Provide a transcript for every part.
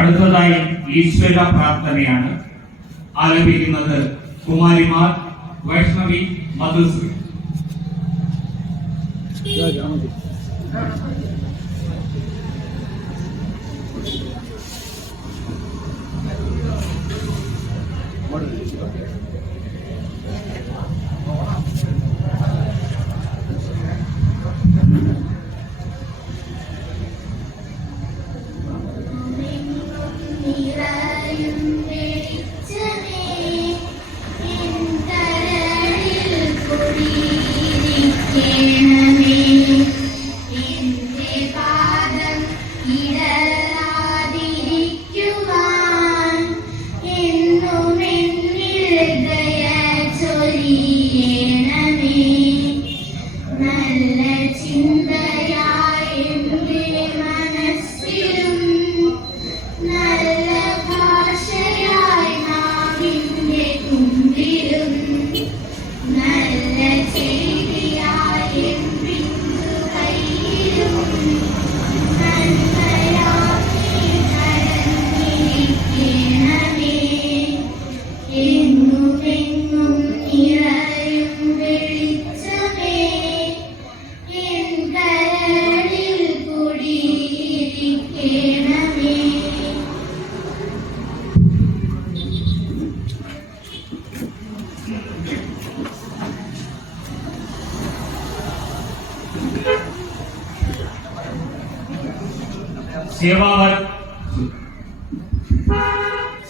അടുത്തതായി ഈശ്വര പ്രാർത്ഥനയാണ് ആലപിക്കുന്നത് കുമാരിമാർ വൈഷ്ണവി മധുശ്രീ.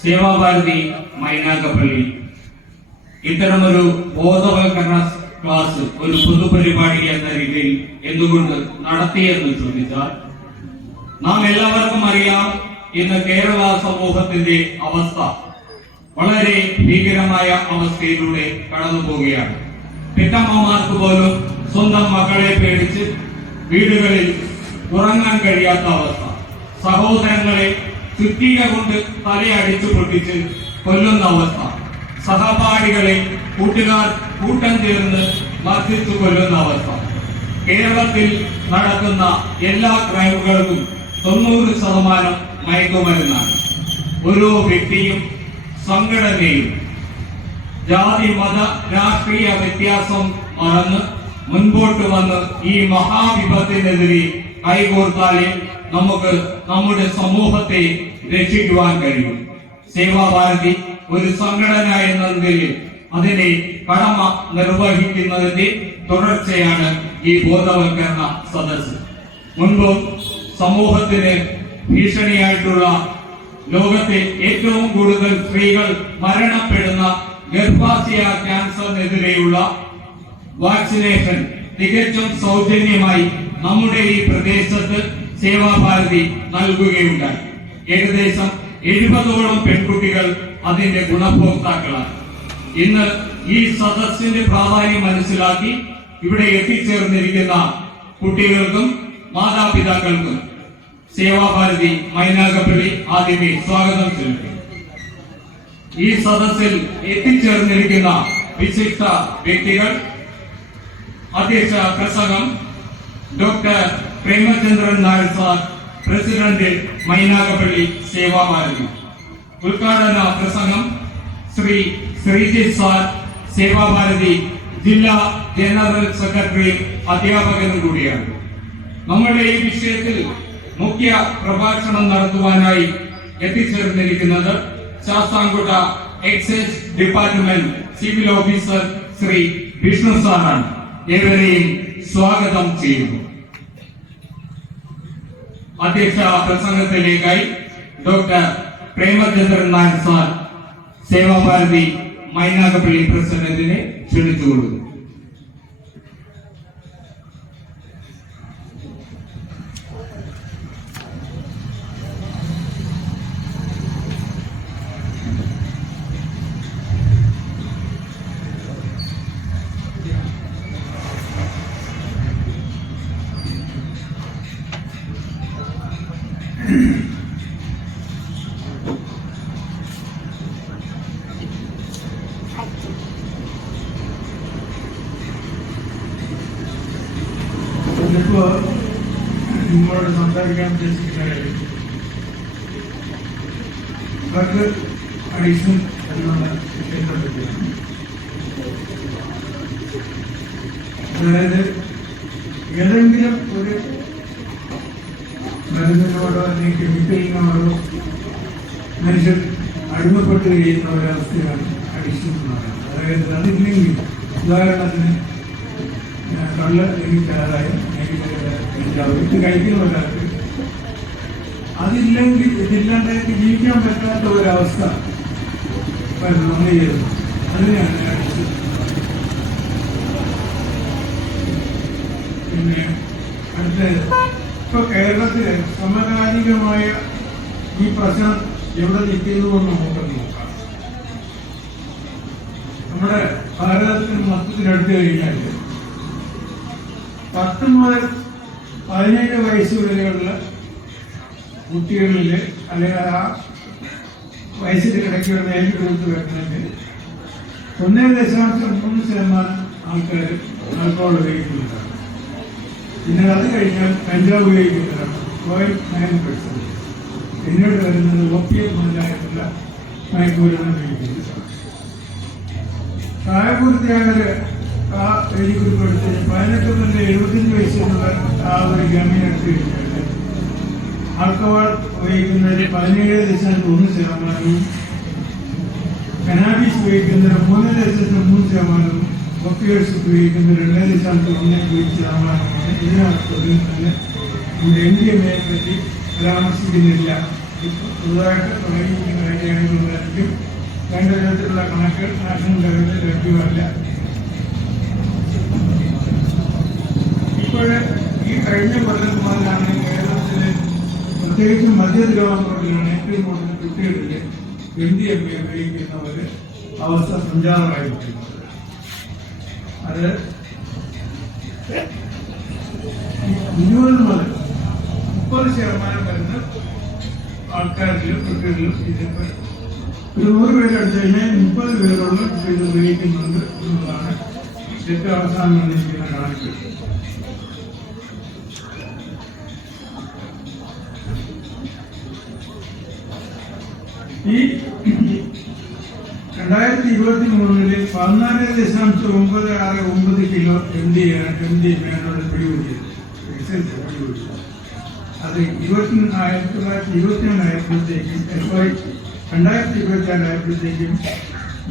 സേവാഭാരതി മൈനാഗപ്പള്ളി ഇത്തരമൊരു ബോധവൽക്കരണ ക്ലാസ് ഒരു പൊതുപരിപാടി എന്ന രീതിയിൽ എന്തുകൊണ്ട് നടത്തിയെന്ന് ചോദിച്ചാൽ, നാം എല്ലാവർക്കും അറിയാം, ഇന്ന് കേരള സമൂഹത്തിന്റെ അവസ്ഥ വളരെ ഭീകരമായ അവസ്ഥയിലൂടെ കടന്നു പോവുകയാണ്. പെറ്റമ്മമാർക്ക് പോലും സ്വന്തം മക്കളെ പേടിച്ച് വീടുകളിൽ ഉറങ്ങാൻ കഴിയാത്ത അവസ്ഥ, സഹോദരങ്ങളെ ചുറ്റിക കൊണ്ട് തലയടിച്ചു പൊട്ടിച്ച് കൊല്ലുന്ന അവസ്ഥ, സഹപാഠികളെ കൂട്ടുകാർ കൂട്ടം ചേർന്ന് മർദ്ദിച്ചു കൊല്ലുന്ന അവസ്ഥ. കേരളത്തിൽ നടക്കുന്ന എല്ലാ ക്രൈമുകൾക്കും 90% മയക്കുമരുന്നാണ്. ഓരോ വ്യക്തിയും സംഘടനയും ജാതി മത രാഷ്ട്രീയ വ്യത്യാസം മറന്ന് മുൻപോട്ട് വന്ന് ഈ മഹാവിപത്തിനെതിരെ കൈകോർത്താലേ നമുക്ക് നമ്മുടെ സമൂഹത്തെ രക്ഷിക്കുവാൻ കഴിയും. സേവാഭാരതി ഒരു സംഘടന എന്ന നിലയിൽ അതിനെ കടമ നിർവഹിക്കുന്നതിന്റെ തുടർച്ചയാണ് ഈ ബോധവൽക്കരണ സദസ്സ്. മുൻപും സമൂഹത്തിന് ഭീഷണിയായിട്ടുള്ള ലോകത്തെ ഏറ്റവും കൂടുതൽ സ്ത്രീകൾ മരണപ്പെടുന്ന ഗർഭാശയ ക്യാൻസറിനെതിരെയുള്ള വാക്സിനേഷൻ തികച്ചും സൗജന്യമായി നമ്മുടെ ഈ പ്രദേശത്ത് സേവാഭാരതി നൽകുകയുണ്ടായി. ഏകദേശം 70ഓളം പെൺകുട്ടികൾ അതിന്റെ ഗുണഭോക്താക്കളാണ്. ഇന്ന് ഈ സദസ്സിന്റെ പ്രാധാന്യം മനസ്സിലാക്കി ഇവിടെ എത്തിച്ചേർന്നിരിക്കുന്ന കുട്ടികൾക്കും മാതാപിതാക്കൾക്കും സേവാഭാരതി മൈനാഗപ്പള്ളി ആദ്യമേ സ്വാഗതം ചെയ്യുന്നു. ഈ സദസ്സിൽ എത്തിച്ചേർന്നിരിക്കുന്ന വിശിഷ്ട വ്യക്തികൾ, അധ്യക്ഷ പ്രസംഗം doctor Premachandran Nair sir, president Mynagappally Sevabharathi. ഉദ്ഘാടന പ്രസംഗം ശ്രീ ശ്രീജിത്ത് സാർ, സേവാഭാരതി ജില്ലാ ജനറൽ സെക്രട്ടറി അധ്യാപകനും കൂടിയാണ്. നമ്മുടെ ഈ വിഷയത്തിൽ മുഖ്യ പ്രഭാഷണം നടത്തുവാനായി എത്തിച്ചേർന്നിരിക്കുന്നത് Sasthamkotta excise department civil officer Shri Vishnu സാറാണ്. ഏവരെയും സ്വാഗതം ചെയ്യുന്നു. അധ്യക്ഷ പ്രസംഗത്തിലേക്കായി ഡോക്ടർ പ്രേമചന്ദ്രൻ നായർ സാർ, സേവാഭാരതി മൈനാഗപ്പള്ളി പ്രസിഡന്റിനെ ക്ഷണിച്ചുകൊള്ളുന്നു. ഇപ്പോൾ നിങ്ങളോട് സംസാരിക്കാൻ ഉദ്ദേശിക്കുന്ന ഡ്രഗ് അഡിക്ഷൻ എന്നുള്ള വിഷയത്തെ പറ്റിയാണ്. അതായത് ഏതെങ്കിലും ഒരു മരുന്നിനോടോ അല്ലെങ്കിൽ കെമിക്കലിനോടോ മനുഷ്യൻ അടിമപ്പെട്ട് കഴിയുന്ന ഒരവസ്ഥയാണ് അഡിക്ഷൻ എന്ന് പറയുന്നത്. അതായത് അതില്ലെങ്കിൽ ഉദാഹരണത്തിന് കള്ള് അല്ലെങ്കിൽ ചാരായം ഇത് കഴിക്കുന്ന ഒരാൾക്ക് അതില്ലെങ്കിൽ ഇതില്ലാണ്ടായിട്ട് ജീവിക്കാൻ പറ്റാത്ത ഒരവസ്ഥ നമ്മൾ ചെയ്യുന്നു. അതിനെയാണ് അഡിക്ഷൻ. പിന്നെ അടുത്തത്, ഇപ്പൊ കേരളത്തില് സമകാലികമായ ഈ പ്രശ്നം എവിടെ നിൽക്കുന്നതെന്ന് നമുക്ക് നോക്കാം. നമ്മുടെ ഭാരതത്തിന് മൊത്തത്തിലെടുത്തു കഴിഞ്ഞാൽ 10 മുതൽ 17 വയസ്സ് വരെയുള്ള കുട്ടികളിൽ അല്ലെങ്കിൽ ആ വയസ്സിൽ കിടക്കുന്ന ഏജ് ഗ്രൂപ്പ് വരുന്നതിൽ 1.3% ആൾക്കാർ ആൽക്കഹോൾ ഉപയോഗിക്കുന്നുണ്ടാണ്. പിന്നെ അത് കഴിഞ്ഞാൽ കഞ്ചാവ് ഉപയോഗിക്കുന്നതാണ് 0.9%. പിന്നീട് വരുന്നത് ഓപ്പിയം മുതലായിട്ടുള്ള മയക്കുമരുന്ന് ഉപയോഗിക്കുന്നതാണ്. പ്രായപൂർത്തിയായ ആ ഏജ് ഗ്രൂപ്പ് എടുത്ത് 18 മുതൽ 75 വയസ്സുള്ള ആ ഒരു ഗ്രാമീണ എടുത്തു കഴിഞ്ഞാൽ ആൽക്കഹോൾ ഉപയോഗിക്കുന്നതിൽ 17.1%, കനാബീസ് ഉപയോഗിക്കുന്നതിന് 3.3%, ഓപ്പിയോയിഡ്സ് ഉപയോഗിക്കുന്നത് 2.1%. ഇതിനകത്ത് തന്നെ നമ്മുടെ MDMA പറ്റി പരാമർശിക്കുന്നില്ല. പുതുതായിട്ട് തുടങ്ങിയിരിക്കുന്ന കാര്യമാണെന്നുള്ളതായിരിക്കും വേണ്ട വിധത്തിലുള്ള കണക്കുകൾ നാഷണൽ ലെവലിൽ ലഭ്യമല്ല. ഇപ്പോൾ ഈ കഴിഞ്ഞ കൊല്ലം മുതലാണ് കേരളത്തിലെ പ്രത്യേകിച്ചും മധ്യ തിരുവിതാംകൂറിലാണ് ഏറ്റവും കൂടുതൽ കുട്ടികളിൽ MDMA ഉപയോഗിക്കുന്ന ഒരു അവസ്ഥ സംജാതമായിരിക്കുന്നത്. അത് 20 മുതൽ 30% വരുന്ന ആൾക്കാരിലും കുട്ടികളിലും ഇതിപ്പോൾ ഒരു 100 പേരെടുത്തു കഴിഞ്ഞാൽ 30 പേരുള്ള ഇത് ഉപയോഗിക്കുന്നുണ്ട് എന്നതാണ് ഏറ്റവും അവസാനം വന്നിരിക്കുന്ന കണക്ക്. ഈ 2023 14.969 കിലോ MDMA പിടികൂടിയത്. അത് 2021 ആയപ്പോഴത്തേക്കും 2022 ആയപ്പോഴത്തേക്കും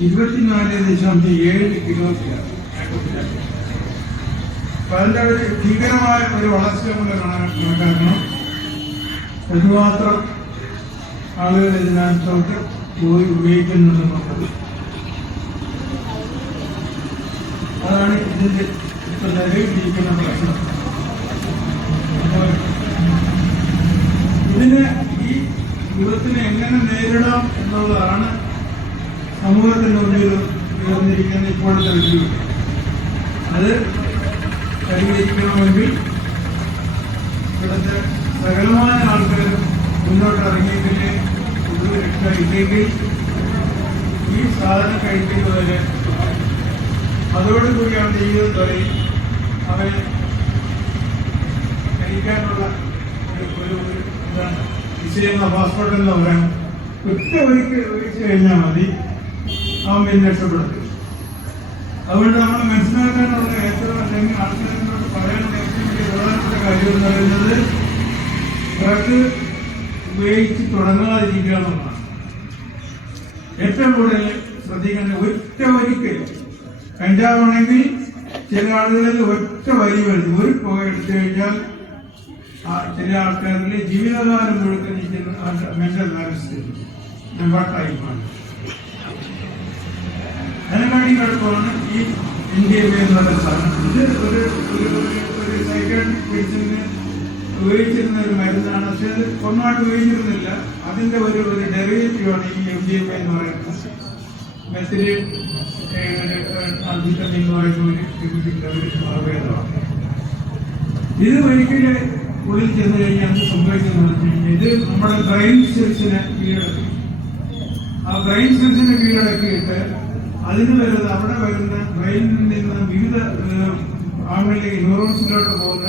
24.7 കിലോ. അപ്പൊ അതിൻ്റെ ഒരു ഭീകരമായ ഒരു വളർച്ച കൊണ്ട് കണക്കാക്കണം. എന്തുമാത്രം ആളുകൾ ഇതിനകത്തോട്ട് പോയി ഉപയോഗിക്കുന്നുണ്ടെന്നുള്ളത്. അതാണ് ഇതിന്റെ ഇപ്പൊ നിലവിലിരിക്കുന്ന പ്രശ്നം. ഇതിന് ഈ യുവത്തിനെ എങ്ങനെ നേരിടാം എന്നുള്ളതാണ് സമൂഹത്തിന് മുന്നിൽ ഉയർന്നിരിക്കുന്ന ഇപ്പോഴത്തെ വെല്ലുവിളി. അത് പരിഹരിക്കണമെങ്കിൽ ഇവിടുത്തെ സകലമായ ആൾക്കാരും മുന്നോട്ട് ഇറങ്ങിയെങ്കിലേ ഇത് ഇല്ലെങ്കിൽ ഈ സാധനം കഴിക്കുന്നവര് അതോടുകൂടിയാണ് ജീവിതം തുടങ്ങി അവരെ കഴിക്കാനുള്ള ഒരു വിഷയം പാസ്പോർട്ട് എന്ന് പറയാം. ഒറ്റ ഒഴിച്ച് കഴിഞ്ഞാൽ മതി അവൻ പിന്നെ രക്ഷപ്പെടുത്തും. അതുകൊണ്ട് നമ്മൾ മനസ്സിലാക്കാനുള്ള ഏറ്റവും അല്ലെങ്കിൽ ആൾക്കാരോട് പറയാനുള്ള ഏറ്റവും വലിയ പ്രധാനപ്പെട്ട കാര്യം എന്ന് പറയുന്നത് ഡ്രഗ് ഉപയോഗിച്ച് തുടങ്ങാതിരിക്കുക എന്നുള്ളതാണ്. ഏറ്റവും കൂടുതൽ ശ്രദ്ധിക്കേണ്ട ഒരിക്കലും കഞ്ചാവാണെങ്കിൽ ചില ആളുകളിൽ ഒറ്റ വലി വരുന്നു. ഒരു പുക എടുത്തു കഴിഞ്ഞാൽ ചില ആൾക്കാരിൽ ജീവിതകാലം മുഴുവൻ നിൽക്കുന്ന മെന്റൽ ബാലൻസ് നമ്പർ ടൈപ്പാണ്. അതിനെക്കാട്ടി കുഴപ്പമാണ് ഈ ഇന്ത്യയിൽ എന്നുള്ള സാധനം. ഇത് ഒരു സൈക്കാട്രിക് മെഡിസിന് ഉപയോഗിച്ചിരുന്ന ഒരു മരുന്നാണ്. പക്ഷെ അത് ഒന്നായിട്ട് ഉപയോഗിച്ചിരുന്നില്ല. അതിന്റെ ഒരു ഡെറിവേറ്റീവാണ് ഈ MDMA എന്ന് പറയുന്നത്. മെത്തില് ആംഫിറ്റമിൻ എന്ന് പറയുന്ന ഒരു ആയുർവേദമാണ്. ഇത് ഒരിക്കലും ഉള്ളിൽ ചെന്ന് കഴിഞ്ഞാൽ അത് സംഭവിക്കുന്നത് ഇത് നമ്മുടെ ബ്രെയിൻ സെൽസിനെ കീഴടക്കി. ആ ബ്രെയിൻ സെൽസിനെ കീഴടക്കിയിട്ട് അതിന് വരുന്നത് അവിടെ വരുന്ന ബ്രെയിനിൽ നിന്ന് വിവിധ ഭാഗങ്ങളിലേക്ക് ന്യൂറോൺസിലോട്ട് പോകുന്ന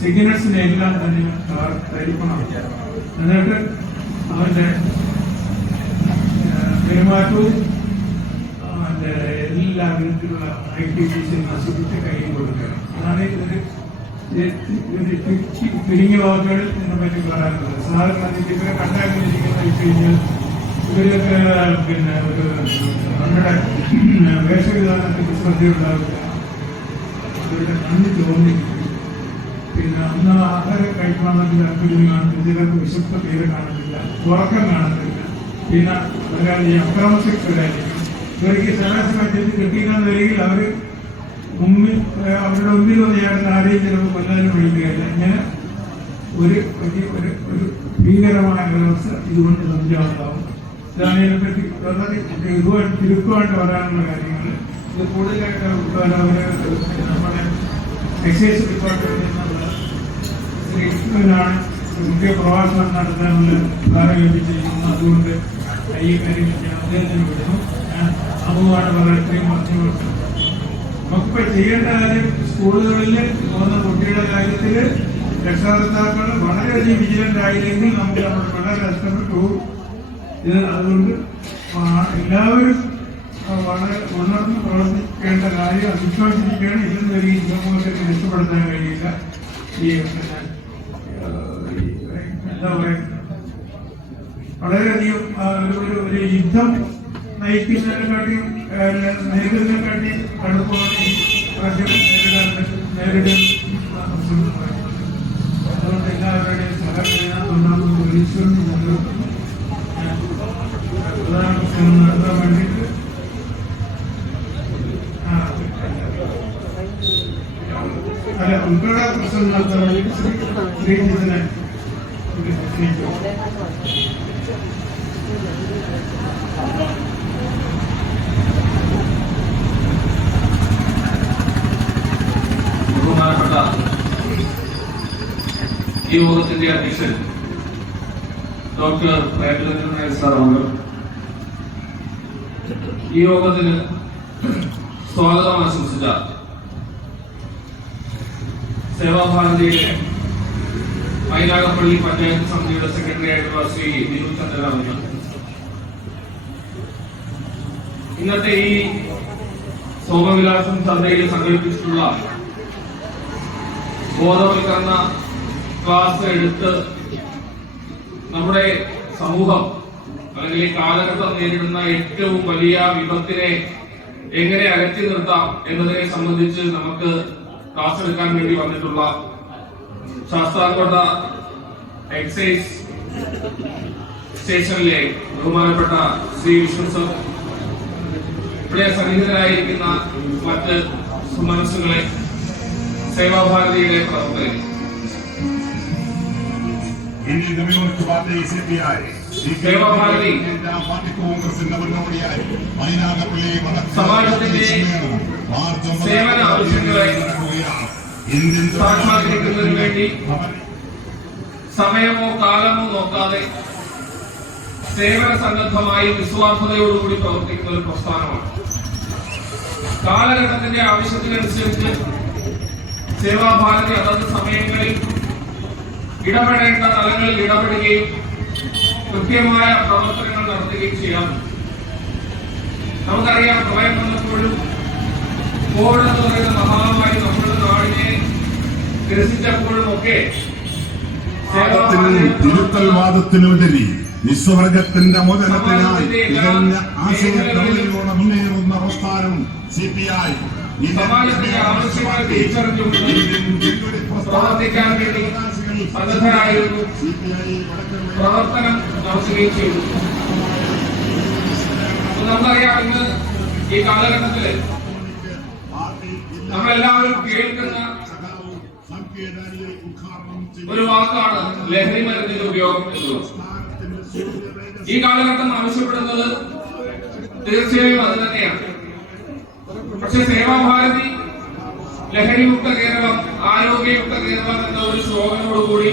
സിഗ്നൽസിനെ എല്ലാം തന്നെ തരിക്കണം. എന്നിട്ട് അവന്റെ പെരുമാറ്റവും അവന്റെ എല്ലാ വിധത്തിലുള്ള ആക്ടിവിറ്റീസും നശിപ്പിച്ച് കയ്യിൽ കൊടുക്കണം. അതാണ് ചുരുങ്ങിയ വാക്കുകൾ ഇതിനെ പറ്റി പറയാനുള്ളത്. സാധാരണ ഇവരെ കണ്ടാക്കിയിരിക്കുന്ന വെച്ച് കഴിഞ്ഞാൽ ഇവരൊക്കെ പിന്നെ ഒരു നമ്മുടെ വേഷവിധാനത്തിൽ ശ്രദ്ധയുണ്ടാവില്ല. അവരുടെ കണ്ണ് തോന്നിക്കും. പിന്നെ അന്ന് ആഹാരം കഴിക്കണമെങ്കിൽ താല്പര്യം കാണത്തില്ല. ചിലർക്ക് വിശുദ്ധ പേര് കാണത്തില്ല, ഉറക്കം കാണത്തില്ല. പിന്നെ ഒരാൾ ഈ അക്രമശക്തരായിരിക്കും. ഇവർക്ക് ശരാശരി കിട്ടിയെന്ന് വരികയിൽ അവർ അവരുടെ മുമ്പിൽ വന്ന് ആരെയും ചിലപ്പോൾ കൊല്ലാനും വിളിക്കുകയില്ല. ഇങ്ങനെ ഒരു ഭീകരമായ വ്യവസ്ഥ ഇതുകൊണ്ട് സംജാതമാവും. ഇതാണ് ഇതിനെപ്പറ്റി വളരെ ഇതുമായിട്ട് ചുരുക്കമായിട്ട് പറയാനുള്ള കാര്യങ്ങൾ. ഇത് കൂടുതലായിട്ട് നമ്മുടെ എക്സൈസ് ഡിപ്പാർട്ട്മെന്റിൽ നിന്നുള്ള ശ്രീ കൃഷ്ണനാണ് മുഖ്യ പ്രഭാഷണം നടത്താനുള്ള ധാരണ ലഭിച്ചിരിക്കുന്നത്. അതുകൊണ്ട് ഈ കാര്യം ഞാൻ അദ്ദേഹത്തിന് വിടുന്നു. ഞാൻ അമുവാണ് വളരെ ഇത്രയും മാധ്യമങ്ങൾ നമുക്കിപ്പോ ചെയ്യേണ്ട കാര്യം സ്കൂളുകളിൽ പോകുന്ന കുട്ടികളുടെ കാര്യത്തിൽ രക്ഷാകർത്താക്കൾ വളരെയധികം വിജിലന്റ് ആയില്ലെങ്കിൽ നമുക്ക് നമ്മുടെ വളരെ നഷ്ടപ്പെട്ടു. ഇത് അതുകൊണ്ട് എല്ലാവരും വളരെ ഉണർന്ന് പ്രവർത്തിക്കേണ്ട കാര്യം അവിശ്വസിക്കുകയാണ്. ഇതൊന്നും ഒരു സമൂഹത്തെ രക്ഷപ്പെടുത്താൻ കഴിയില്ല. ഈ എന്താ പറയുക, വളരെയധികം ഒരു യുദ്ധം നയിക്കുന്നതിനെക്കാട്ടിയും നേരിടുന്നതിനെക്കാട്ടിയും കടുപ്പമാണ് ഈ രാജ്യം നേരിടും. അതുകൊണ്ട് എല്ലാവരുടെയും സഹകരണം ഒന്നാമത് ഈശ്വരൻ പ്രധാന പ്രശ്നം നടത്താൻ വേണ്ടിയിട്ട് ഉൾപ്പെടെ പ്രശ്നം നടത്താൻ വേണ്ടിയിട്ട് ശ്രീജിത്തിനെ ബഹുമാനപ്പെട്ട ഈ യോഗത്തിന്റെ അധ്യക്ഷൻ ഡോക്ടർ പ്രേമചന്ദ്രൻ നായർ സാർ അവർ ഈ യോഗത്തിന് സ്വാഗതം ആശംസിച്ച സേവാഭാരതിയുടെ മൈനാഗപ്പള്ളി പഞ്ചായത്ത് സമിതിയുടെ സെക്രട്ടറി ആയിട്ടുള്ള ശ്രീ ദിനു ചന്ദ്രരാമൻ, ഇന്നത്തെ ഈ സോമവിലാസം ചന്തയിൽ സംഘടിപ്പിച്ചിട്ടുള്ള ബോധവൽക്കരണ ക്ലാസ് എടുത്ത് നമ്മുടെ സമൂഹം അല്ലെങ്കിൽ ഈ കാലഘട്ടം നേരിടുന്ന ഏറ്റവും വലിയ വിപത്തിനെ എങ്ങനെ അകറ്റി നിർത്താം എന്നതിനെ സംബന്ധിച്ച് നമുക്ക് ക്ലാസ് എടുക്കാൻ വേണ്ടി വന്നിട്ടുള്ള ശാസ്താംകോട്ട എക്സൈസ് സ്റ്റേഷനിലെ ബഹുമാനപ്പെട്ട ശ്രീ വിഷ്ണു സർ, ഇവിടെ സന്നിഹിതരായിരിക്കുന്ന മറ്റ് സുമനസ്സുകളെ, സേവാഭാരതിയുടെ പ്രവർത്തകരെ, സേവാഭാരതി സമാജത്തിന്റെ സേവന ആവശ്യങ്ങളെ സാക്ഷാത്കരിക്കുന്നതിന് വേണ്ടി സമയമോ കാലമോ നോക്കാതെ സേവന സന്നദ്ധമായി നിസ്വാർത്ഥതയോടുകൂടി പ്രവർത്തിക്കുന്ന ഒരു പ്രസ്ഥാനമാണ്. കാലഘട്ടത്തിന്റെ ആവശ്യത്തിനനുസരിച്ച് സേവാഭാരതി അതത് സമയങ്ങളിൽ ഇടപെടേണ്ട തലങ്ങളിൽ ഇടപെടുകയും കൃത്യമായ പ്രവർത്തനങ്ങൾ നടത്തുകയും ചെയ്യാം. നമുക്കറിയാം, പ്രളയം വന്നപ്പോഴും കോവിഡ് എന്ന് പറയുന്ന മഹാമാരി നമ്മുടെ നാടിനെ ഗ്രസിച്ചപ്പോഴും ഒക്കെ തിരുത്തൽവാദത്തിനുപരി നിസ്വർഗത്തിന്റെ മോചനത്തിനായി തികഞ്ഞ ആശയത്തോടെ മുന്നേറുന്ന പ്രസ്ഥാനം CPI സമാജത്തിന്റെ ആവശ്യങ്ങൾ തിരിച്ചറിഞ്ഞുകൊണ്ട് പ്രവർത്തിക്കാൻ വേണ്ടി സന്നദ്ധരായിരുന്നു, പ്രവർത്തനം നടത്തുകയും ചെയ്തു. നമുക്കറിയാം, ഇന്ന് ഈ കാലഘട്ടത്തില് നമ്മളെല്ലാവരും കേൾക്കുന്ന ഒരു വാക്കാണ് ലഹരി മരുന്നിന്റെ ഉപയോഗം എന്നുള്ളത്. ഈ കാലഘട്ടം ആവശ്യപ്പെടുന്നത് തീർച്ചയായും അത് തന്നെയാണ്. പക്ഷെ സേവാഭാരതി ലഹരിമുക്ത കേരളം, ആരോഗ്യയുക്ത കേരളം എന്ന ഒരു സ്ലോഗനോടുകൂടി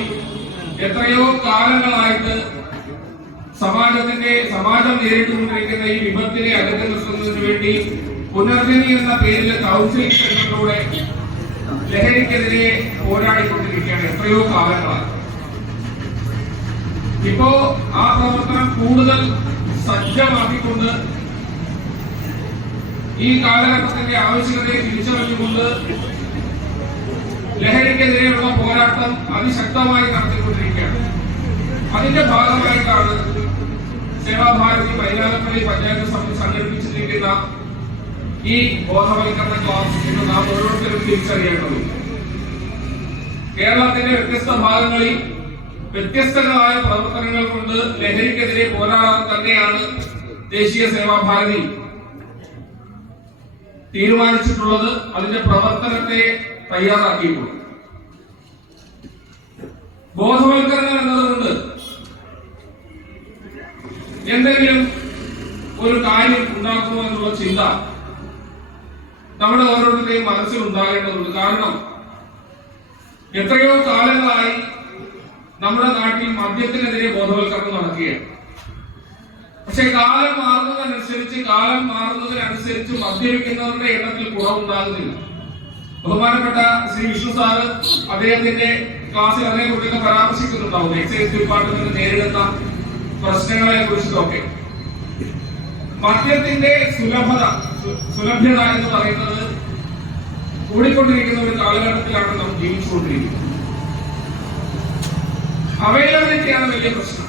എത്രയോ കാലങ്ങളായിട്ട് സമാജം നേരിട്ടുകൊണ്ടിരിക്കുന്ന ഈ വിപത്തിനെ അകറ്റി നിർത്തുന്നതിന് വേണ്ടി പുനർജനി എന്ന പേരിലെ കൗൺസിലിംഗ് സെന്ററിലൂടെ ലഹരിക്കെതിരെ പോരാടിക്കൊണ്ടിരിക്കുകയാണ് എത്രയോ കാലങ്ങളായി. ഇപ്പോ ആ പ്രവർത്തനം കൂടുതൽ സജ്ജമാക്കിക്കൊണ്ട് ഈ കാലഘട്ടത്തിന്റെ ആവശ്യകതയെ തിരിച്ചറിഞ്ഞുകൊണ്ട് ലഹരിക്കെതിരെയുള്ള പോരാട്ടം അതിശക്തമായി നടത്തിക്കൊണ്ടിരിക്കുകയാണ്. അതിന്റെ ഭാഗമായിട്ടാണ് സേവാഭാരതി മൈനാഗപ്പള്ളി പഞ്ചായത്ത് സമിതി സംഘടിപ്പിച്ചിരിക്കുന്ന ഈ ബോധവൽക്കരണ ക്ലാസ് എന്ന് നാം ഓരോരുത്തരും തിരിച്ചറിയേണ്ടതുണ്ട്. കേരളത്തിന്റെ വ്യത്യസ്ത ഭാഗങ്ങളിൽ വ്യത്യസ്തങ്ങളായ പ്രവർത്തനങ്ങൾ കൊണ്ട് ലഹരിക്കെതിരെ പോരാടാൻ തന്നെയാണ് ദേശീയ സേവാഭാരതി തീരുമാനിച്ചിട്ടുള്ളത്, അതിന്റെ പ്രവർത്തനത്തെ തയ്യാറാക്കിയിട്ടുള്ളത്. ബോധവൽക്കരണം എന്നതുകൊണ്ട് എന്തെങ്കിലും ഒരു കാര്യം ഉണ്ടാക്കുമോ എന്നുള്ള ചിന്ത നമ്മുടെ ഓരോരുത്തരുടെയും മനസ്സിൽ ഉണ്ടാകേണ്ടതുണ്ട്. കാരണം എത്രയോ കാലങ്ങളായി നമ്മുടെ നാട്ടിൽ മദ്യത്തിനെതിരെ ബോധവൽക്കരണം നടക്കുകയാണ്. പക്ഷെ കാലം മാറുന്നതിനനുസരിച്ച് മദ്യപിക്കുന്നവരുടെ എണ്ണത്തിൽ കുറവുണ്ടാകുന്നില്ല. ബഹുമാനപ്പെട്ട ശ്രീ വിഷ്ണു സാറ് അദ്ദേഹത്തിന്റെ ക്ലാസ്സിൽ അതിനെക്കുറിച്ച് പരാമർശിക്കുന്നുണ്ടാവും. എക്സൈസ് ഡിപ്പാർട്ട്മെന്റ് നേരിടുന്ന പ്രശ്നങ്ങളെ കുറിച്ചിട്ടൊക്കെ. മദ്യത്തിന്റെ സുലഭ്യത എന്ന് പറയുന്നത് കൂടിക്കൊണ്ടിരിക്കുന്ന ഒരു കാലഘട്ടത്തിലാണ് നാം ജീവിച്ചുകൊണ്ടിരിക്കുന്നത്. അവൈലബിലിറ്റിയാണ് വലിയ പ്രശ്നം.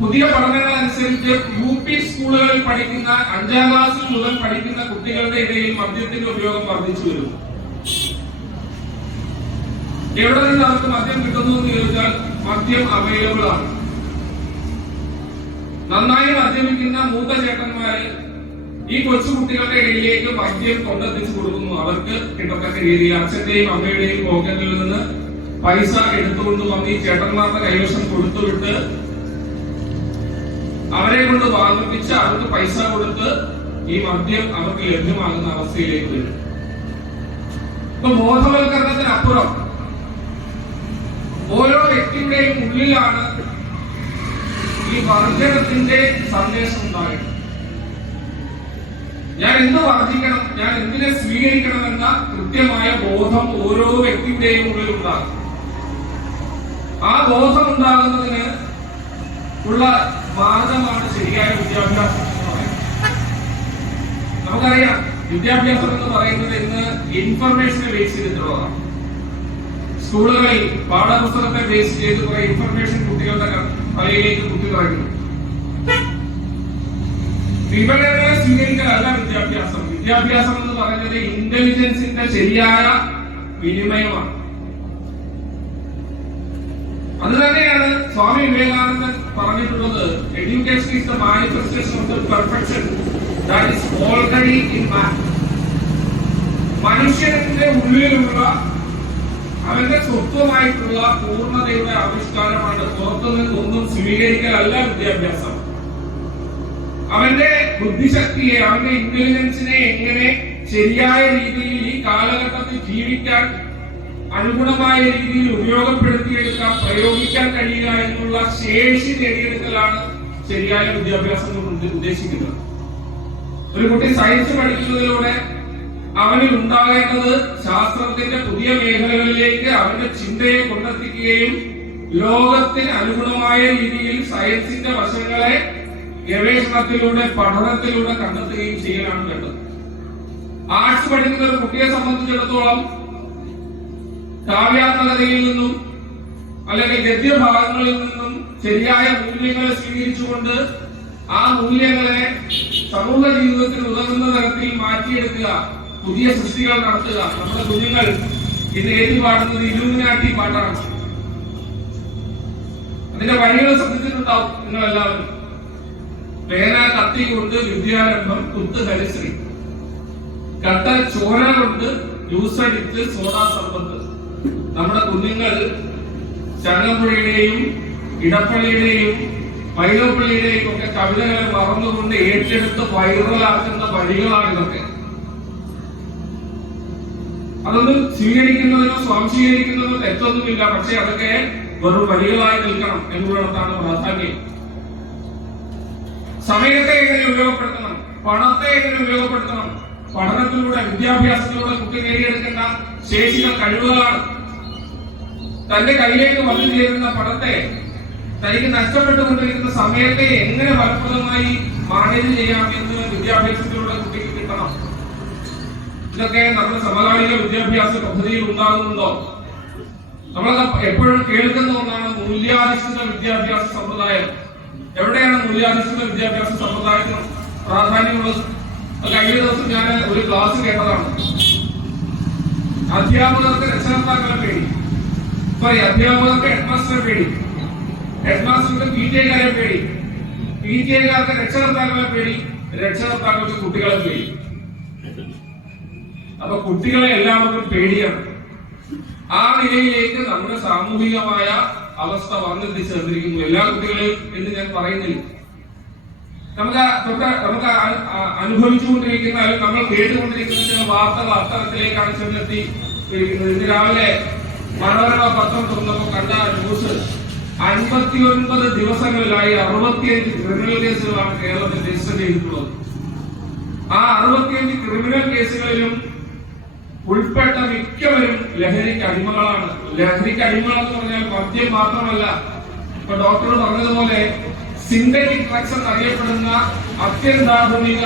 പുതിയ പഠനങ്ങൾ അനുസരിച്ച് UP സ്കൂളുകളിൽ പഠിക്കുന്ന 5ാം ക്ലാസ്സിൽ മുതൽ പഠിക്കുന്ന കുട്ടികളുടെ ഇടയിൽ മദ്യത്തിന്റെ ഉപയോഗം വർദ്ധിച്ചു വരുന്നു. എവിടെ നിന്ന് അവർക്ക് മദ്യം കിട്ടുന്നു എന്ന് ചോദിച്ചാൽ മദ്യം അവൈലബിൾ ആണ്. നന്നായി മദ്യപിക്കുന്ന മൂത്ത ചേട്ടന്മാര് ഈ കൊച്ചുകുട്ടികളുടെ ഇടയിലേക്ക് മദ്യം കൊണ്ടെത്തിച്ചു കൊടുക്കുന്നു. അവർക്ക് കിട്ടത്തക്ക രീതിയിൽ അച്ഛന്റെയും അമ്മയുടെയും പോക്കറ്റിൽ നിന്ന് പൈസ എടുത്തുകൊണ്ട് വന്ന് ഈ ചേട്ടന്മാരുടെ കൈവശം കൊടുത്തുവിട്ട് അവരെ കൊണ്ട് വാങ്ങിപ്പിച്ച് അവർക്ക് പൈസ കൊടുത്ത് ഈ മദ്യം അവർക്ക് ലഭ്യമാകുന്ന അവസ്ഥയിലേക്ക് വരും. ഇപ്പൊ ബോധവൽക്കരണത്തിനപ്പുറം ഓരോ വ്യക്തിയുടെയും ഉള്ളിലാണ് ഈ വർജനത്തിന്റെ സന്ദേശം ഉണ്ടാകേണ്ടത്. ഞാൻ എന്ത് വർദ്ധിക്കണം, ഞാൻ എന്തിനെ സ്വീകരിക്കണം എന്ന കൃത്യമായ ബോധം ഓരോ വ്യക്തിയുടെയും ഉള്ളിൽ ഉണ്ടാകും. ആ ബോധം ഉണ്ടാകുന്നതിന് ഉള്ള മാർഗമാണ് ശരിയായ വിദ്യാഭ്യാസം എന്ന് പറയുന്നത്. നമുക്കറിയാം, വിദ്യാഭ്യാസം എന്ന് പറയുന്നത് ഇന്ന് ഇൻഫർമേഷനെ ബേസ് ചെയ്തിട്ടുള്ളതാണ്. സ്കൂളുകളിൽ പാഠപുസ്തകത്തെ ബേസ് ചെയ്ത് കുറെ ഇൻഫർമേഷൻ കുട്ടികളുടെ തലയിലേക്ക് കുത്തിനിറയ്ക്കുന്നു. വിവരങ്ങളെ സ്വീകരിക്കലല്ല വിദ്യാഭ്യാസം. വിദ്യാഭ്യാസം എന്ന് പറയുന്നത് ഇന്റലിജൻസിന്റെ ശരിയായ വിനിമയമാണ്. അത് തന്നെയാണ് സ്വാമി വിവേകാനന്ദൻ പറഞ്ഞിട്ടുള്ളത്. Education is the manifestation of the perfection that is already in man. മനുഷ്യന്റെ ഉള്ളിലുള്ള അവന്റെ സ്വത്വമായിട്ടുള്ള പൂർണ്ണതയുടെ ആവിഷ്കാരമാണ്. പുറത്തുനിന്ന് ഒന്നും സ്വീകരിക്കലല്ല വിദ്യാഭ്യാസം. അവന്റെ ബുദ്ധിശക്തിയെ, അവന്റെ ഇന്റലിജൻസിനെ എങ്ങനെ ശരിയായ രീതിയിൽ ഈ കാലഘട്ടത്തിൽ ജീവിക്കാൻ അനുഗുണമായ രീതിയിൽ ഉപയോഗപ്പെടുത്തിയെടുക്കാൻ, പ്രയോഗിക്കാൻ കഴിയുക എന്നുള്ള ശേഷി നേടിയെടുക്കലാണ് ശരിയായ വിദ്യാഭ്യാസം കൊണ്ട് ഉദ്ദേശിക്കുന്നത്. ഒരു കുട്ടി സയൻസ് പഠിക്കുന്നതിലൂടെ അവനിൽ ഉണ്ടാകേണ്ടത് ശാസ്ത്രത്തിന്റെ പുതിയ മേഖലകളിലേക്ക് അവന്റെ ചിന്തയെ കൊണ്ടെത്തിക്കുകയും ലോകത്തിന് അനുഗുണമായ രീതിയിൽ സയൻസിന്റെ വശങ്ങളെ ഗവേഷണത്തിലൂടെ പഠനത്തിലൂടെ കണ്ടെത്തുകയും ചെയ്യലാണ് വേണ്ടത്. ആർട്സ് പഠിക്കുന്ന ഒരു കുട്ടിയെ സംബന്ധിച്ചിടത്തോളം കാവ്യാത്മകതയിൽ നിന്നും അല്ലെങ്കിൽ ഗദ്യഭാഗങ്ങളിൽ നിന്നും ശരിയായ മൂല്യങ്ങളെ സ്വീകരിച്ചുകൊണ്ട് ആ മൂല്യങ്ങളെ സമൂഹ ജീവിതത്തിന് ഉതകുന്ന തരത്തിൽ മാറ്റിയെടുക്കുക, പുതിയ സൃഷ്ടികൾ നടത്തുക. നമ്മുടെ കുഞ്ഞുങ്ങൾ ഇന്ന് ഏറ്റുപാടുന്നത് ഇലൂമിനാറ്റി പാട്ടാണ്. അതിന്റെ വഴികൾ ശ്രദ്ധിച്ചിട്ടുണ്ടാവും നിങ്ങൾ എല്ലാവരും. പേന കത്തി കൊണ്ട് വിദ്യാരംഭം, കുത്ത് ഹരിശ്രീ, കട്ട ചോര കൊണ്ട് ജ്യൂസടിച്ച് സോഡാ സർബത്ത്. നമ്മുടെ കുഞ്ഞുങ്ങൾ ചങ്ങമ്പുഴയുടെയും ഇടപ്പള്ളിയുടെയും വൈലോപ്പള്ളിയുടെയും ഒക്കെ കവിതകളെ മറന്നുകൊണ്ട് ഏറ്റെടുത്ത് വൈറലാക്കുന്ന വഴികളാണ് ഇതൊക്കെ. അതൊന്നും സ്വീകരിക്കുന്നതിനോ സ്വാംശീകരിക്കുന്നതിനോ തെറ്റൊന്നുമില്ല. പക്ഷെ അതൊക്കെ വെറും വഴികളായി നിൽക്കണം എന്നുള്ളതാണ് പ്രാധാന്യം. സമയത്തെ എങ്ങനെ ഉപയോഗപ്പെടുത്തണം, പണത്തെ എങ്ങനെ ഉപയോഗപ്പെടുത്തണം, പഠനത്തിലൂടെ വിദ്യാഭ്യാസത്തിലൂടെ കുട്ടി നേടിയെടുക്കേണ്ട ശേഷികൾ കഴിവുകളാണ്. തന്റെ കയ്യിലേക്ക് വന്നു ചേരുന്ന പണത്തെ, തനിക്ക് നഷ്ടപ്പെട്ടുകൊണ്ടിരിക്കുന്ന സമയത്തെ എങ്ങനെ ഫലപ്രദമായി മാനേജ് ചെയ്യാമെന്ന് വിദ്യാഭ്യാസത്തിലൂടെ കുട്ടിക്ക് കിട്ടണം. ഇതൊക്കെ നമ്മുടെ സമകാലിക വിദ്യാഭ്യാസ പദ്ധതിയിൽ ഉണ്ടാകുന്നുണ്ടോ? നമ്മൾ എപ്പോഴും കേൾക്കുന്ന ഒന്നാണ് മൂല്യാധിഷ്ഠിത വിദ്യാഭ്യാസ സമ്പ്രദായം. എവിടെയാണ് മൂല്യാധിഷ്ഠിത വിദ്യാഭ്യാസ സമ്പ്രദായത്തിന് പ്രാധാന്യമുള്ളത്? കഴിഞ്ഞ ദിവസം ഞാൻ ഒരു ക്ലാസ് കേട്ടതാണ്. അധ്യാപകർക്ക് രക്ഷകർത്താക്കളെ പേടി, അധ്യാപകർക്ക് ഹെഡ്മാസ്റ്ററെ പേടി, ഹെഡ്മാസ്റ്റർക്ക് PTA-കാരെ പേടി, PTA-കാർക്ക് രക്ഷകർത്താക്കളെ പേടി, രക്ഷകർത്താക്കൾക്ക് കുട്ടികളെ പേടി. അപ്പൊ കുട്ടികളെ എല്ലാവർക്കും പേടിയാണ്. ആ നിലയിലേക്ക് നമ്മുടെ സാമൂഹികമായ അവസ്ഥ വന്നെത്തിച്ചേർന്നിരിക്കുന്നു. എല്ലാ കുട്ടികളെയും എന്ന് ഞാൻ പറയുന്നില്ല. നമുക്ക് അനുഭവിച്ചുകൊണ്ടിരിക്കുന്ന അല്ലെങ്കിൽ നമ്മൾ കേട്ടുകൊണ്ടിരിക്കുന്ന ചില വാർത്തകൾ അത്തരത്തിലേക്കാണ് ചെന്നെത്തി. ഇന്ന് രാവിലെ മനോരമ പത്രം തുറന്നപ്പോൾ കണ്ട ന്യൂസ്, 59 ദിവസങ്ങളിലായി 65 ക്രിമിനൽ കേസുകളാണ് കേരളത്തിൽ രജിസ്റ്റർ ചെയ്തിട്ടുള്ളത്. ആ 65 ക്രിമിനൽ കേസുകളിലും ഉൾപ്പെട്ട മിക്കവരും ലഹരിക്ക് അടിമകളാണ്. ലഹരിക്ക് അടിമകളെന്ന് പറഞ്ഞാൽ മദ്യം മാത്രമല്ല. ഇപ്പൊ ഡോക്ടർ പറഞ്ഞതുപോലെ സിന്തറ്റിക് ഡ്രഗ്സ് എന്നറിയപ്പെടുന്ന അത്യന്താധുനിക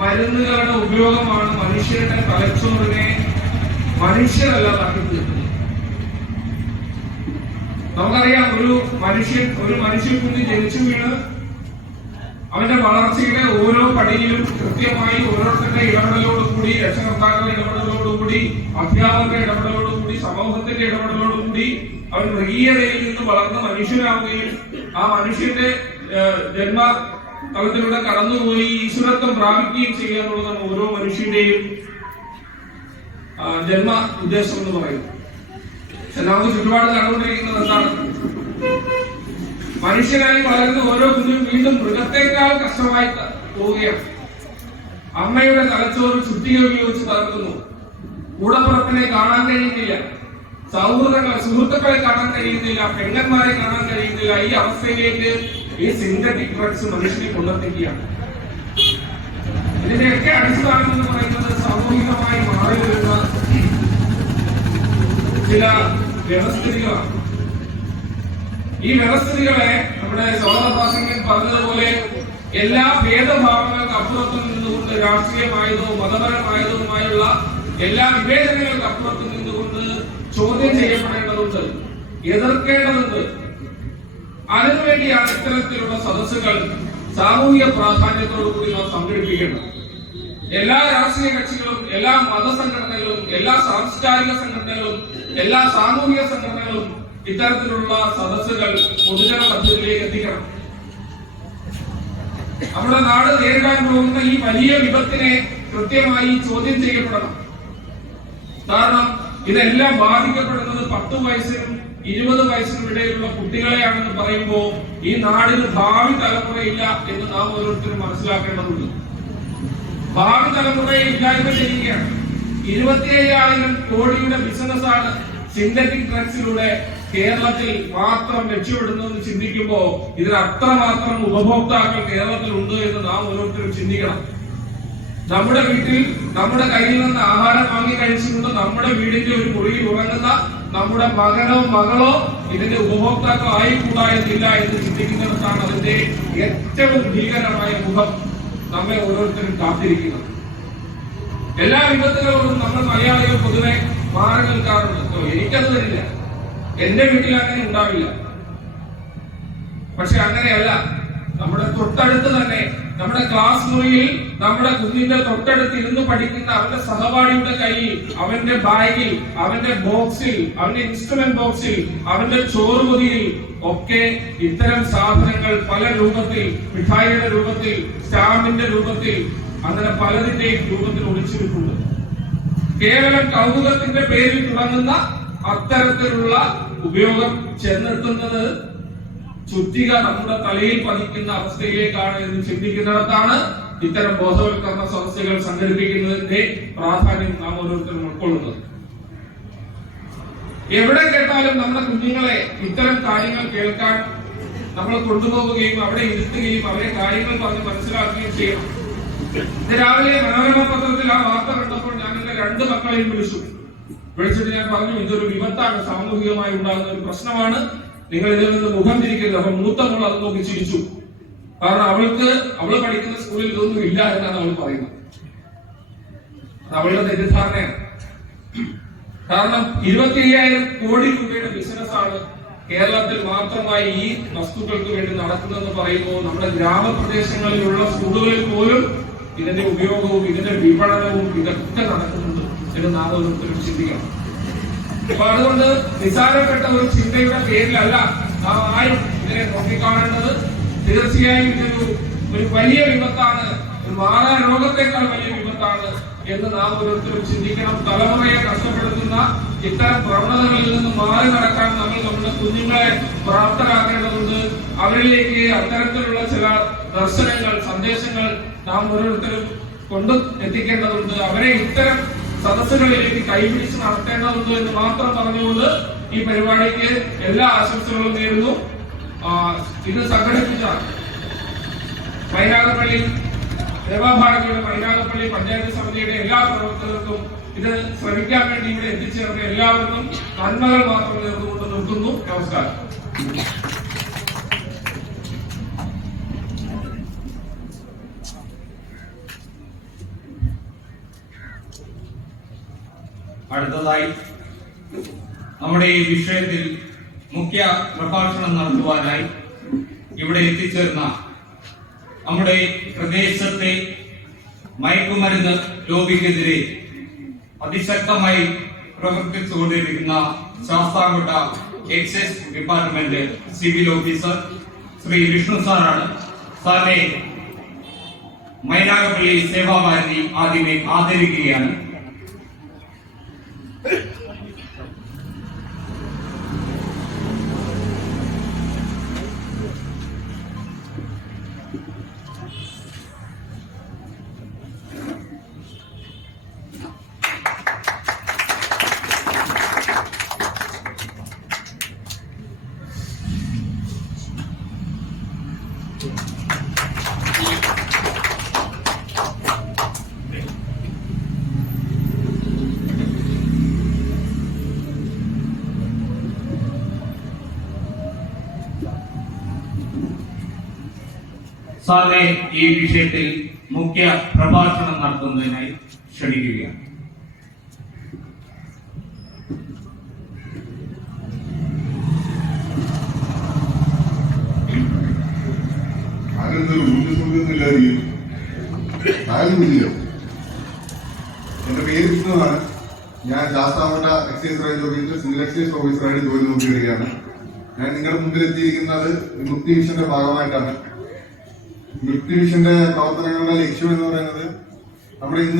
മരുന്നുകളുടെ ഉപയോഗമാണ് മനുഷ്യരുടെ തലച്ചോറിനെ മനുഷ്യരല്ലാതാക്കി തീർക്കുന്നത്. നമുക്കറിയാം, ഒരു മനുഷ്യക്കുഞ്ഞ് ജനിച്ചു വീണ് അവന്റെ വളർച്ചയുടെ ഓരോ പടിയിലും കൃത്യമായി ഓരോരുത്തരുടെ ഇടപെടലോടുകൂടി, രക്ഷകർത്താക്കളുടെ ഇടപെടലോടുകൂടി, അധ്യാപകരുടെ ഇടപെടലോടുകൂടി, സമൂഹത്തിന്റെ ഇടപെടലോടുകൂടി അവൻ മൃഗീയതയിൽ നിന്ന് വളർന്ന് മനുഷ്യനാവുകയും ആ മനുഷ്യന്റെ ജന്മ തലത്തിലൂടെ കടന്നുപോയി ഈശ്വരത്വം പ്രാപിക്കുകയും ചെയ്യുക എന്നുള്ളതാണ് ഓരോ മനുഷ്യന്റെയും ജന്മ ഉദ്ദേശം എന്ന് പറയുന്നത്. നമുക്ക് ചുറ്റുപാട് കണ്ടുകൊണ്ടിരിക്കുന്നത് എന്താണ്? മനുഷ്യനായി വളരുന്ന ഓരോ കുഞ്ഞും വീണ്ടും മൃഗത്തെക്കാൾ കഷ്ടമായി പോവുകയാണ്. അമ്മയുടെ തലച്ചോറ് ചുറ്റിക ഉപയോഗിച്ച് തകർക്കുന്നു. കൂടപ്പുറത്തിനെ കാണാൻ കഴിയുന്നില്ല, സുഹൃത്തുക്കളെ കാണാൻ കഴിയുന്നില്ല, പെങ്ങന്മാരെ കാണാൻ കഴിയുന്നില്ല. ഈ അവസ്ഥയിലേക്ക് ഈ സിന്തറ്റിക് ഡ്രഗ്സ് മനുഷ്യനെ കൊണ്ടെത്തിക്കുകയാണ്. ഇതിന്റെയൊക്കെ അടിസ്ഥാനം എന്ന് പറയുന്നത് സാമൂഹികമായി മാറി വരുന്ന ചില വ്യവസ്ഥിതികളാണ്. ഈ വ്യവസ്ഥിതികളെ നമ്മുടെ സോദരഭാസങ്കൻ പറഞ്ഞതുപോലെ എല്ലാ ഭേദഭാവങ്ങൾക്ക് അപ്പുറത്തും നിന്നുകൊണ്ട്, രാഷ്ട്രീയമായതോ മതപരമായതുമായുള്ള എല്ലാ വിവേചനങ്ങൾക്ക് അപ്പുറത്തും നിന്നുകൊണ്ട് ചോദ്യം ചെയ്യപ്പെടേണ്ടതുണ്ട്, എതിർക്കേണ്ടതുണ്ട്. അതിനുവേണ്ടിയാണ് ഇത്തരത്തിലുള്ള സദസ്സുകൾ സാമൂഹിക പ്രാധാന്യത്തോടുകൂടി നാം സംഘടിപ്പിക്കേണ്ടത്. എല്ലാ രാഷ്ട്രീയ കക്ഷികളും, എല്ലാ മതസംഘടനകളും, എല്ലാ സാംസ്കാരിക സംഘടനകളും, എല്ലാ സാമൂഹിക സംഘടനകളും ഇത്തരത്തിലുള്ള സദസ്സുകൾ പൊതുജന മധ്യത്തിലേക്ക് എത്തിക്കണം. നമ്മുടെ നാട് നേരിടാൻ പോകുന്ന ഈ വലിയ വിപത്തിനെ കൃത്യമായി ചോദ്യം ചെയ്യപ്പെടണം. കാരണം ഇതെല്ലാം ബാധിക്കപ്പെടുന്നത് 10 വയസ്സിനും 20 വയസ്സിനും ഇടയിലുള്ള കുട്ടികളെയാണെന്ന് പറയുമ്പോൾ ഈ നാടിന് ഭാവി തലമുറയില്ല എന്ന് നാം ഓരോരുത്തരും മനസ്സിലാക്കേണ്ടതുണ്ട്. ഭാവി തലമുറയെ ഇല്ലായ്മ ചെയ്യുകയാണ്. 25,000 കോടിയുടെ ബിസിനസ്സാണ് സിന്തറ്റിക് ഡ്രഗ്സിലൂടെ കേരളത്തിൽ മാത്രം രക്ഷപ്പെടുന്നതെന്ന് ചിന്തിക്കുമ്പോൾ ഇതിൽ അത്രമാത്രം ഉപഭോക്താക്കൾ കേരളത്തിൽ ഉണ്ട് എന്ന് നാം ഓരോരുത്തരും ചിന്തിക്കണം. നമ്മുടെ വീട്ടിൽ നമ്മുടെ കയ്യിൽ നിന്ന് ആഹാരം വാങ്ങി കഴിച്ചുകൊണ്ട് നമ്മുടെ വീടിന്റെ ഒരു മുറിയിൽ ഉറങ്ങുന്ന നമ്മുടെ മകനോ മകളോ ഇതിന്റെ ഉപഭോക്താക്കൾ ആയിക്കൂടാ എന്നില്ല എന്ന് ചിന്തിക്കുന്നിടത്താണ് അതിന്റെ ഏറ്റവും ഭീകരമായ മുഖം നമ്മെ ഓരോരുത്തരും കാത്തിരിക്കുന്നത്. എല്ലാ വിപത്തുകളോടും നമ്മൾ മലയാളികൾ പൊതുവെ മാറി നിൽക്കാറുണ്ട്. എനിക്കത് തരില്ല, എന്റെ വീട്ടിൽ അങ്ങനെ ഉണ്ടാവില്ല. പക്ഷെ അങ്ങനെയല്ല. നമ്മുടെ തൊട്ടടുത്ത് തന്നെ, നമ്മുടെ ക്ലാസ് മുറിയിൽ നമ്മുടെ കുഞ്ഞിന്റെ തൊട്ടടുത്ത് ഇരുന്ന് പഠിക്കുന്ന അവന്റെ സഹപാഠിയുടെ കയ്യിൽ, അവന്റെ ബാഗിൽ, അവന്റെ ബോക്സിൽ, അവന്റെ ഇൻസ്ട്രുമെന്റ് ബോക്സിൽ, അവന്റെ ചോറുപൊതിയിൽ ഒക്കെ ഇത്തരം സാധനങ്ങൾ പല രൂപത്തിൽ, മിഠായിയുടെ രൂപത്തിൽ, സ്റ്റാമ്പിന്റെ രൂപത്തിൽ, അങ്ങനെ പലതിന്റെയും രൂപത്തിൽ ഒളിച്ചിട്ടുണ്ട്. കേവലം കൗതുകത്തിന്റെ പേരിൽ തുടങ്ങുന്ന അത്തരത്തിലുള്ള ഉപയോഗം ചെന്നെത്തുന്നത് ചുറ്റിക നമ്മുടെ തലയിൽ പതിക്കുന്ന അവസ്ഥയിലേക്കാണ് എന്ന് ചിന്തിക്കുന്നിടത്താണ് ഇത്തരം ബോധവൽക്കരണ സദസ്സുകൾ സംഘടിപ്പിക്കുന്നതിന്റെ പ്രാധാന്യം നാം ഓരോരുത്തരും ഉൾക്കൊള്ളുന്നത്. എവിടെ കേട്ടാലും നമ്മുടെ കുഞ്ഞുങ്ങളെ ഇത്തരം കാര്യങ്ങൾ കേൾക്കാൻ നമ്മൾ കൊണ്ടുപോവുകയും അവിടെ ഇരുത്തുകയും അവരെ കാര്യങ്ങൾ പറഞ്ഞ് മനസ്സിലാക്കുകയും ചെയ്യണം. രാവിലെ മനോരമ പത്രത്തിൽ ആ വാർത്ത കണ്ടപ്പോൾ ഞാൻ എന്റെ 2 മക്കളെയും വിളിച്ചിട്ട് ഞാൻ പറഞ്ഞു, ഇതൊരു വിപത്താണ്, സാമൂഹികമായി ഉണ്ടാകുന്ന ഒരു പ്രശ്നമാണ്, നിങ്ങൾ ഇതിൽ നിന്ന് മുഖം തിരിക്കരുത്. അപ്പൊ മൂത്ത മോൾ അത് നോക്കി ചിരിച്ചു. കാരണം അവള് പഠിക്കുന്ന സ്കൂളിൽ ഇതൊന്നും ഇല്ല എന്നാണ് അവൾ പറയുന്നത്. അവളുടെ തെറ്റിദ്ധാരണയാണ്. കാരണം 25,000 കോടി രൂപയുടെ ബിസിനസ്സാണ് കേരളത്തിൽ മാത്രമായി ഈ വസ്തുക്കൾക്ക് വേണ്ടി നടക്കുന്നതെന്ന് പറയുമ്പോൾ നമ്മുടെ ഗ്രാമപ്രദേശങ്ങളിലുള്ള സ്കൂളുകളിൽ പോലും ഇതിന്റെ ഉപയോഗവും ഇതിന്റെ വിപണനവും ഇതൊക്കെ നടക്കുന്നുണ്ട് എന്ന് നാം ഓരോരുത്തരും ചിന്തിക്കണം. അപ്പൊ അതുകൊണ്ട് നിസ്സാരപ്പെട്ട ഒരു ചിന്തയുടെ പേരിലല്ല നാം ആരും ഇതിനെ നോക്കിക്കാണേണ്ടത്. തീർച്ചയായും ഇതൊരു വലിയ വിപത്താണ്, ഒരു മാറാ രോഗത്തെക്കാൾ വലിയ വിപത്താണ് എന്ന് നാം ഓരോരുത്തരും ചിന്തിക്കണം. തലമുറയെ കഷ്ടപ്പെടുത്തുന്ന ഇത്തരം പ്രവണതകളിൽ നിന്ന് മാറി നടക്കാൻ നമ്മൾ നമ്മുടെ കുഞ്ഞുങ്ങളെ പ്രാപ്തരാക്കേണ്ടതുണ്ട്. അവരിലേക്ക് അത്തരത്തിലുള്ള ചില ദർശനങ്ങൾ, സന്ദേശങ്ങൾ നാം ഓരോരുത്തരും കൊണ്ട് എത്തിക്കേണ്ടതുണ്ട്. അവരെ ഇത്തരം സദസ്സുകളിലേക്ക് കൈപിടിച്ച് നടത്തേണ്ടതുണ്ട് എന്ന് മാത്രം പറഞ്ഞുകൊണ്ട് ഈ പരിപാടിക്ക് എല്ലാ ആശംസകളും നേരുന്നു. ഇത് സംഘടിപ്പിച്ച മൈനാഗപ്പള്ളി ദേവാഭാരതിയുടെ മൈനാഗപ്പള്ളി പഞ്ചായത്ത് സമിതിയുടെ എല്ലാ പ്രവർത്തകർക്കും, ഇത് ശ്രമിക്കാൻ വേണ്ടി ഇവിടെ എത്തിച്ചേർന്ന എല്ലാവർക്കും നന്മകൾ മാത്രം നേർന്നുകൊണ്ട് നിർത്തുന്നു. നമസ്കാരം. അടുത്തതായി നമ്മുടെ ഈ വിഷയത്തിൽ മുഖ്യ പ്രഭാഷണം നടത്തുവാനായി ഇവിടെ എത്തിച്ചേർന്ന നമ്മുടെ പ്രദേശത്തെ മയക്കുമരുന്ന് ലോബിക്കെതിരെ അതിശക്തമായി പ്രവർത്തിച്ചുകൊണ്ടിരിക്കുന്ന Sasthamkotta excise department civil officer Shri Vishnu സാറാണ്. സാറിനെ മൈനാഗപ്പള്ളി സേവാഭാരതി ആദ്യമേ ആദരിക്കുകയാണ്. സാറിനെ ഈ വിഷയത്തിൽ മുഖ്യ പ്രഭാഷണം നടത്തുന്നതിനായി ക്ഷണിക്കുകയാണ്. എന്റെ പേര് വിഷ്ണുവാണ്. ഞാൻ ശാസ്താംകോട്ട എക്സൈസ് റേഞ്ച് ഓഫീസിൽ സിവിൽ എക്സൈസ് ഓഫീസറായിട്ട് ജോലി നോക്കിയിരിക്കുകയാണ്. ഞാൻ നിങ്ങളുടെ മുമ്പിൽ എത്തിയിരിക്കുന്നത് മുക്തി മിഷന്റെ ഭാഗമായിട്ടാണ്. മുക്തി മിഷന്റെ പ്രവർത്തനങ്ങളുടെ ലക്ഷ്യം എന്ന് പറയുന്നത്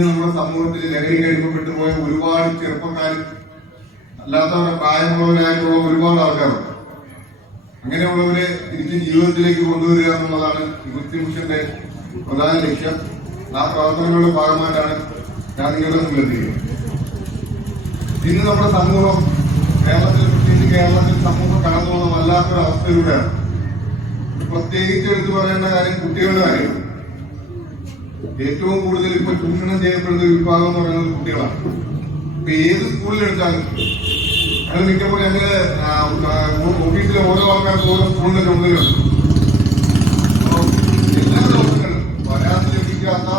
നമ്മുടെ സമൂഹത്തിൽ ലഹരി കഴിക്കപ്പെട്ടു പോയ ഒരുപാട് ചെറുപ്പക്കാരും അല്ലാത്തവരുടെ പ്രായമുള്ളവരായിട്ടുള്ള ഒരുപാട് ആൾക്കാരുണ്ട്. അങ്ങനെയുള്ളവരെ തിരിച്ച് ജീവിതത്തിലേക്ക് കൊണ്ടുവരിക എന്നുള്ളതാണ് മുക്തി മിഷന്റെ പ്രധാന ലക്ഷ്യം. ആ പ്രവർത്തനങ്ങളുടെ ഭാഗമായിട്ടാണ് ഞാൻ നിങ്ങളുടെ മുമ്പിലെത്തിക്കുന്നത്. ഇന്ന് നമ്മുടെ സമൂഹം കേരളത്തിൽ സമൂഹം കടന്നു പോകുന്ന വല്ലാത്തൊരു അവസ്ഥയിലൂടെയാണ്. പ്രത്യേകിച്ച് എടുത്തു പറയേണ്ട കാര്യം കുട്ടികളുടെ കാര്യം. ഏറ്റവും കൂടുതൽ ഇപ്പൊ ചൂഷണം ചെയ്യപ്പെടുന്ന ഒരു വിഭാഗം എന്ന് പറയുന്നത് കുട്ടികളാണ്. ഇപ്പൊ ഏത് സ്കൂളിലെടുത്താലും ഞങ്ങൾ മിക്കപ്പോൾ ഞങ്ങള് ഓഫീസിലെ ഓരോ ആൾക്കാർക്ക് ഓരോ സ്കൂളിന്റെ ചുമതലയുണ്ട്. അപ്പോൾ എല്ലാ ദിവസങ്ങളും പരാതി ലഭിക്കാത്ത